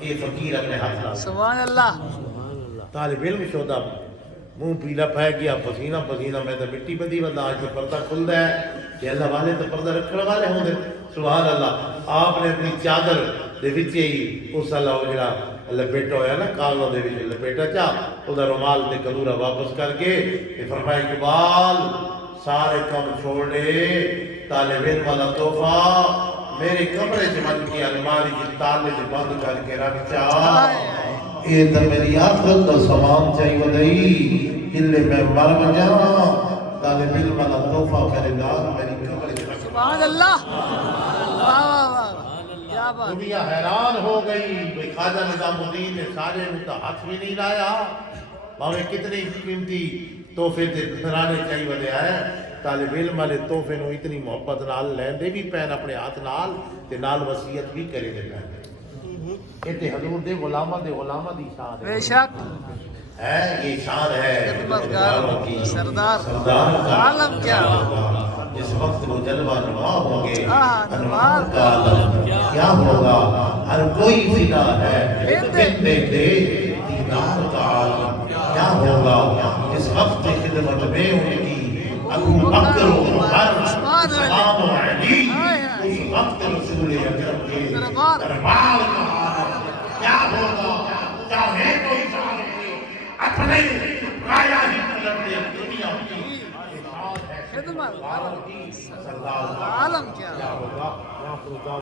یہ فقیر اپنے ہاتھ لا سبحان اللہ طالب علم شودا منہ پیلا پہ گیا پسینہ پسینہ میں تو مٹی بدی بندہ آج تو پردہ کھلدا ہے کہ اللہ والے تو پردہ رکھنے والے ہوں گے سبحان اللہ آپ نے اپنی چادر دے وچ ہی اس اللہ جڑا لپیٹا ہویا نا کاغذ دے وچ لپیٹا چا اودا رومال تے کدورا واپس کر کے فرمایا اقبال سارے کام چھوڑ دے طالب علم والا تحفہ میرے کمرے چمن کی الماری کی تالے سے بند کر کے رکھ چا یہ تو میری آخرت کا سامان چاہیے ودائی جلے میں مر جا طالب علم والا تحفہ خریدار میری کمرے چمن سبحان اللہ واہ واہ واہ کیا بات دنیا حیران ہو گئی بھئی خواجہ نظام الدین نے سارے مدہ ہاتھ بھی نہیں لایا باوے کتنی قیمتی تحفے تے گھرانے چاہیے والے آئے طالب علم والے تحفے نو اتنی محبت نال لیندے بھی پین اپنے ہاتھ نال تے نال وصیت بھی کرے دے پین تے حضور دے غلامہ دی شان بے شک ہے یہ شان ہے خدمتگاروں کی سردار عالم کیا جس وقت وہ جلوہ نما ہوں گے انوار کا عالم کیا ہوگا ہر کوئی فدا ہے بندے دے دیدار کا عالم کیا ہوگا جس وقت خدمت میں ان کی ابو بکر و عمر عثمان و علی اس وقت رسول اکرم کے دربار کا عالم کیا ہوگا چاہے کوئی اپنے رایا ہی پلٹ دے دنیا کی خدمت عالم کیا ہوگا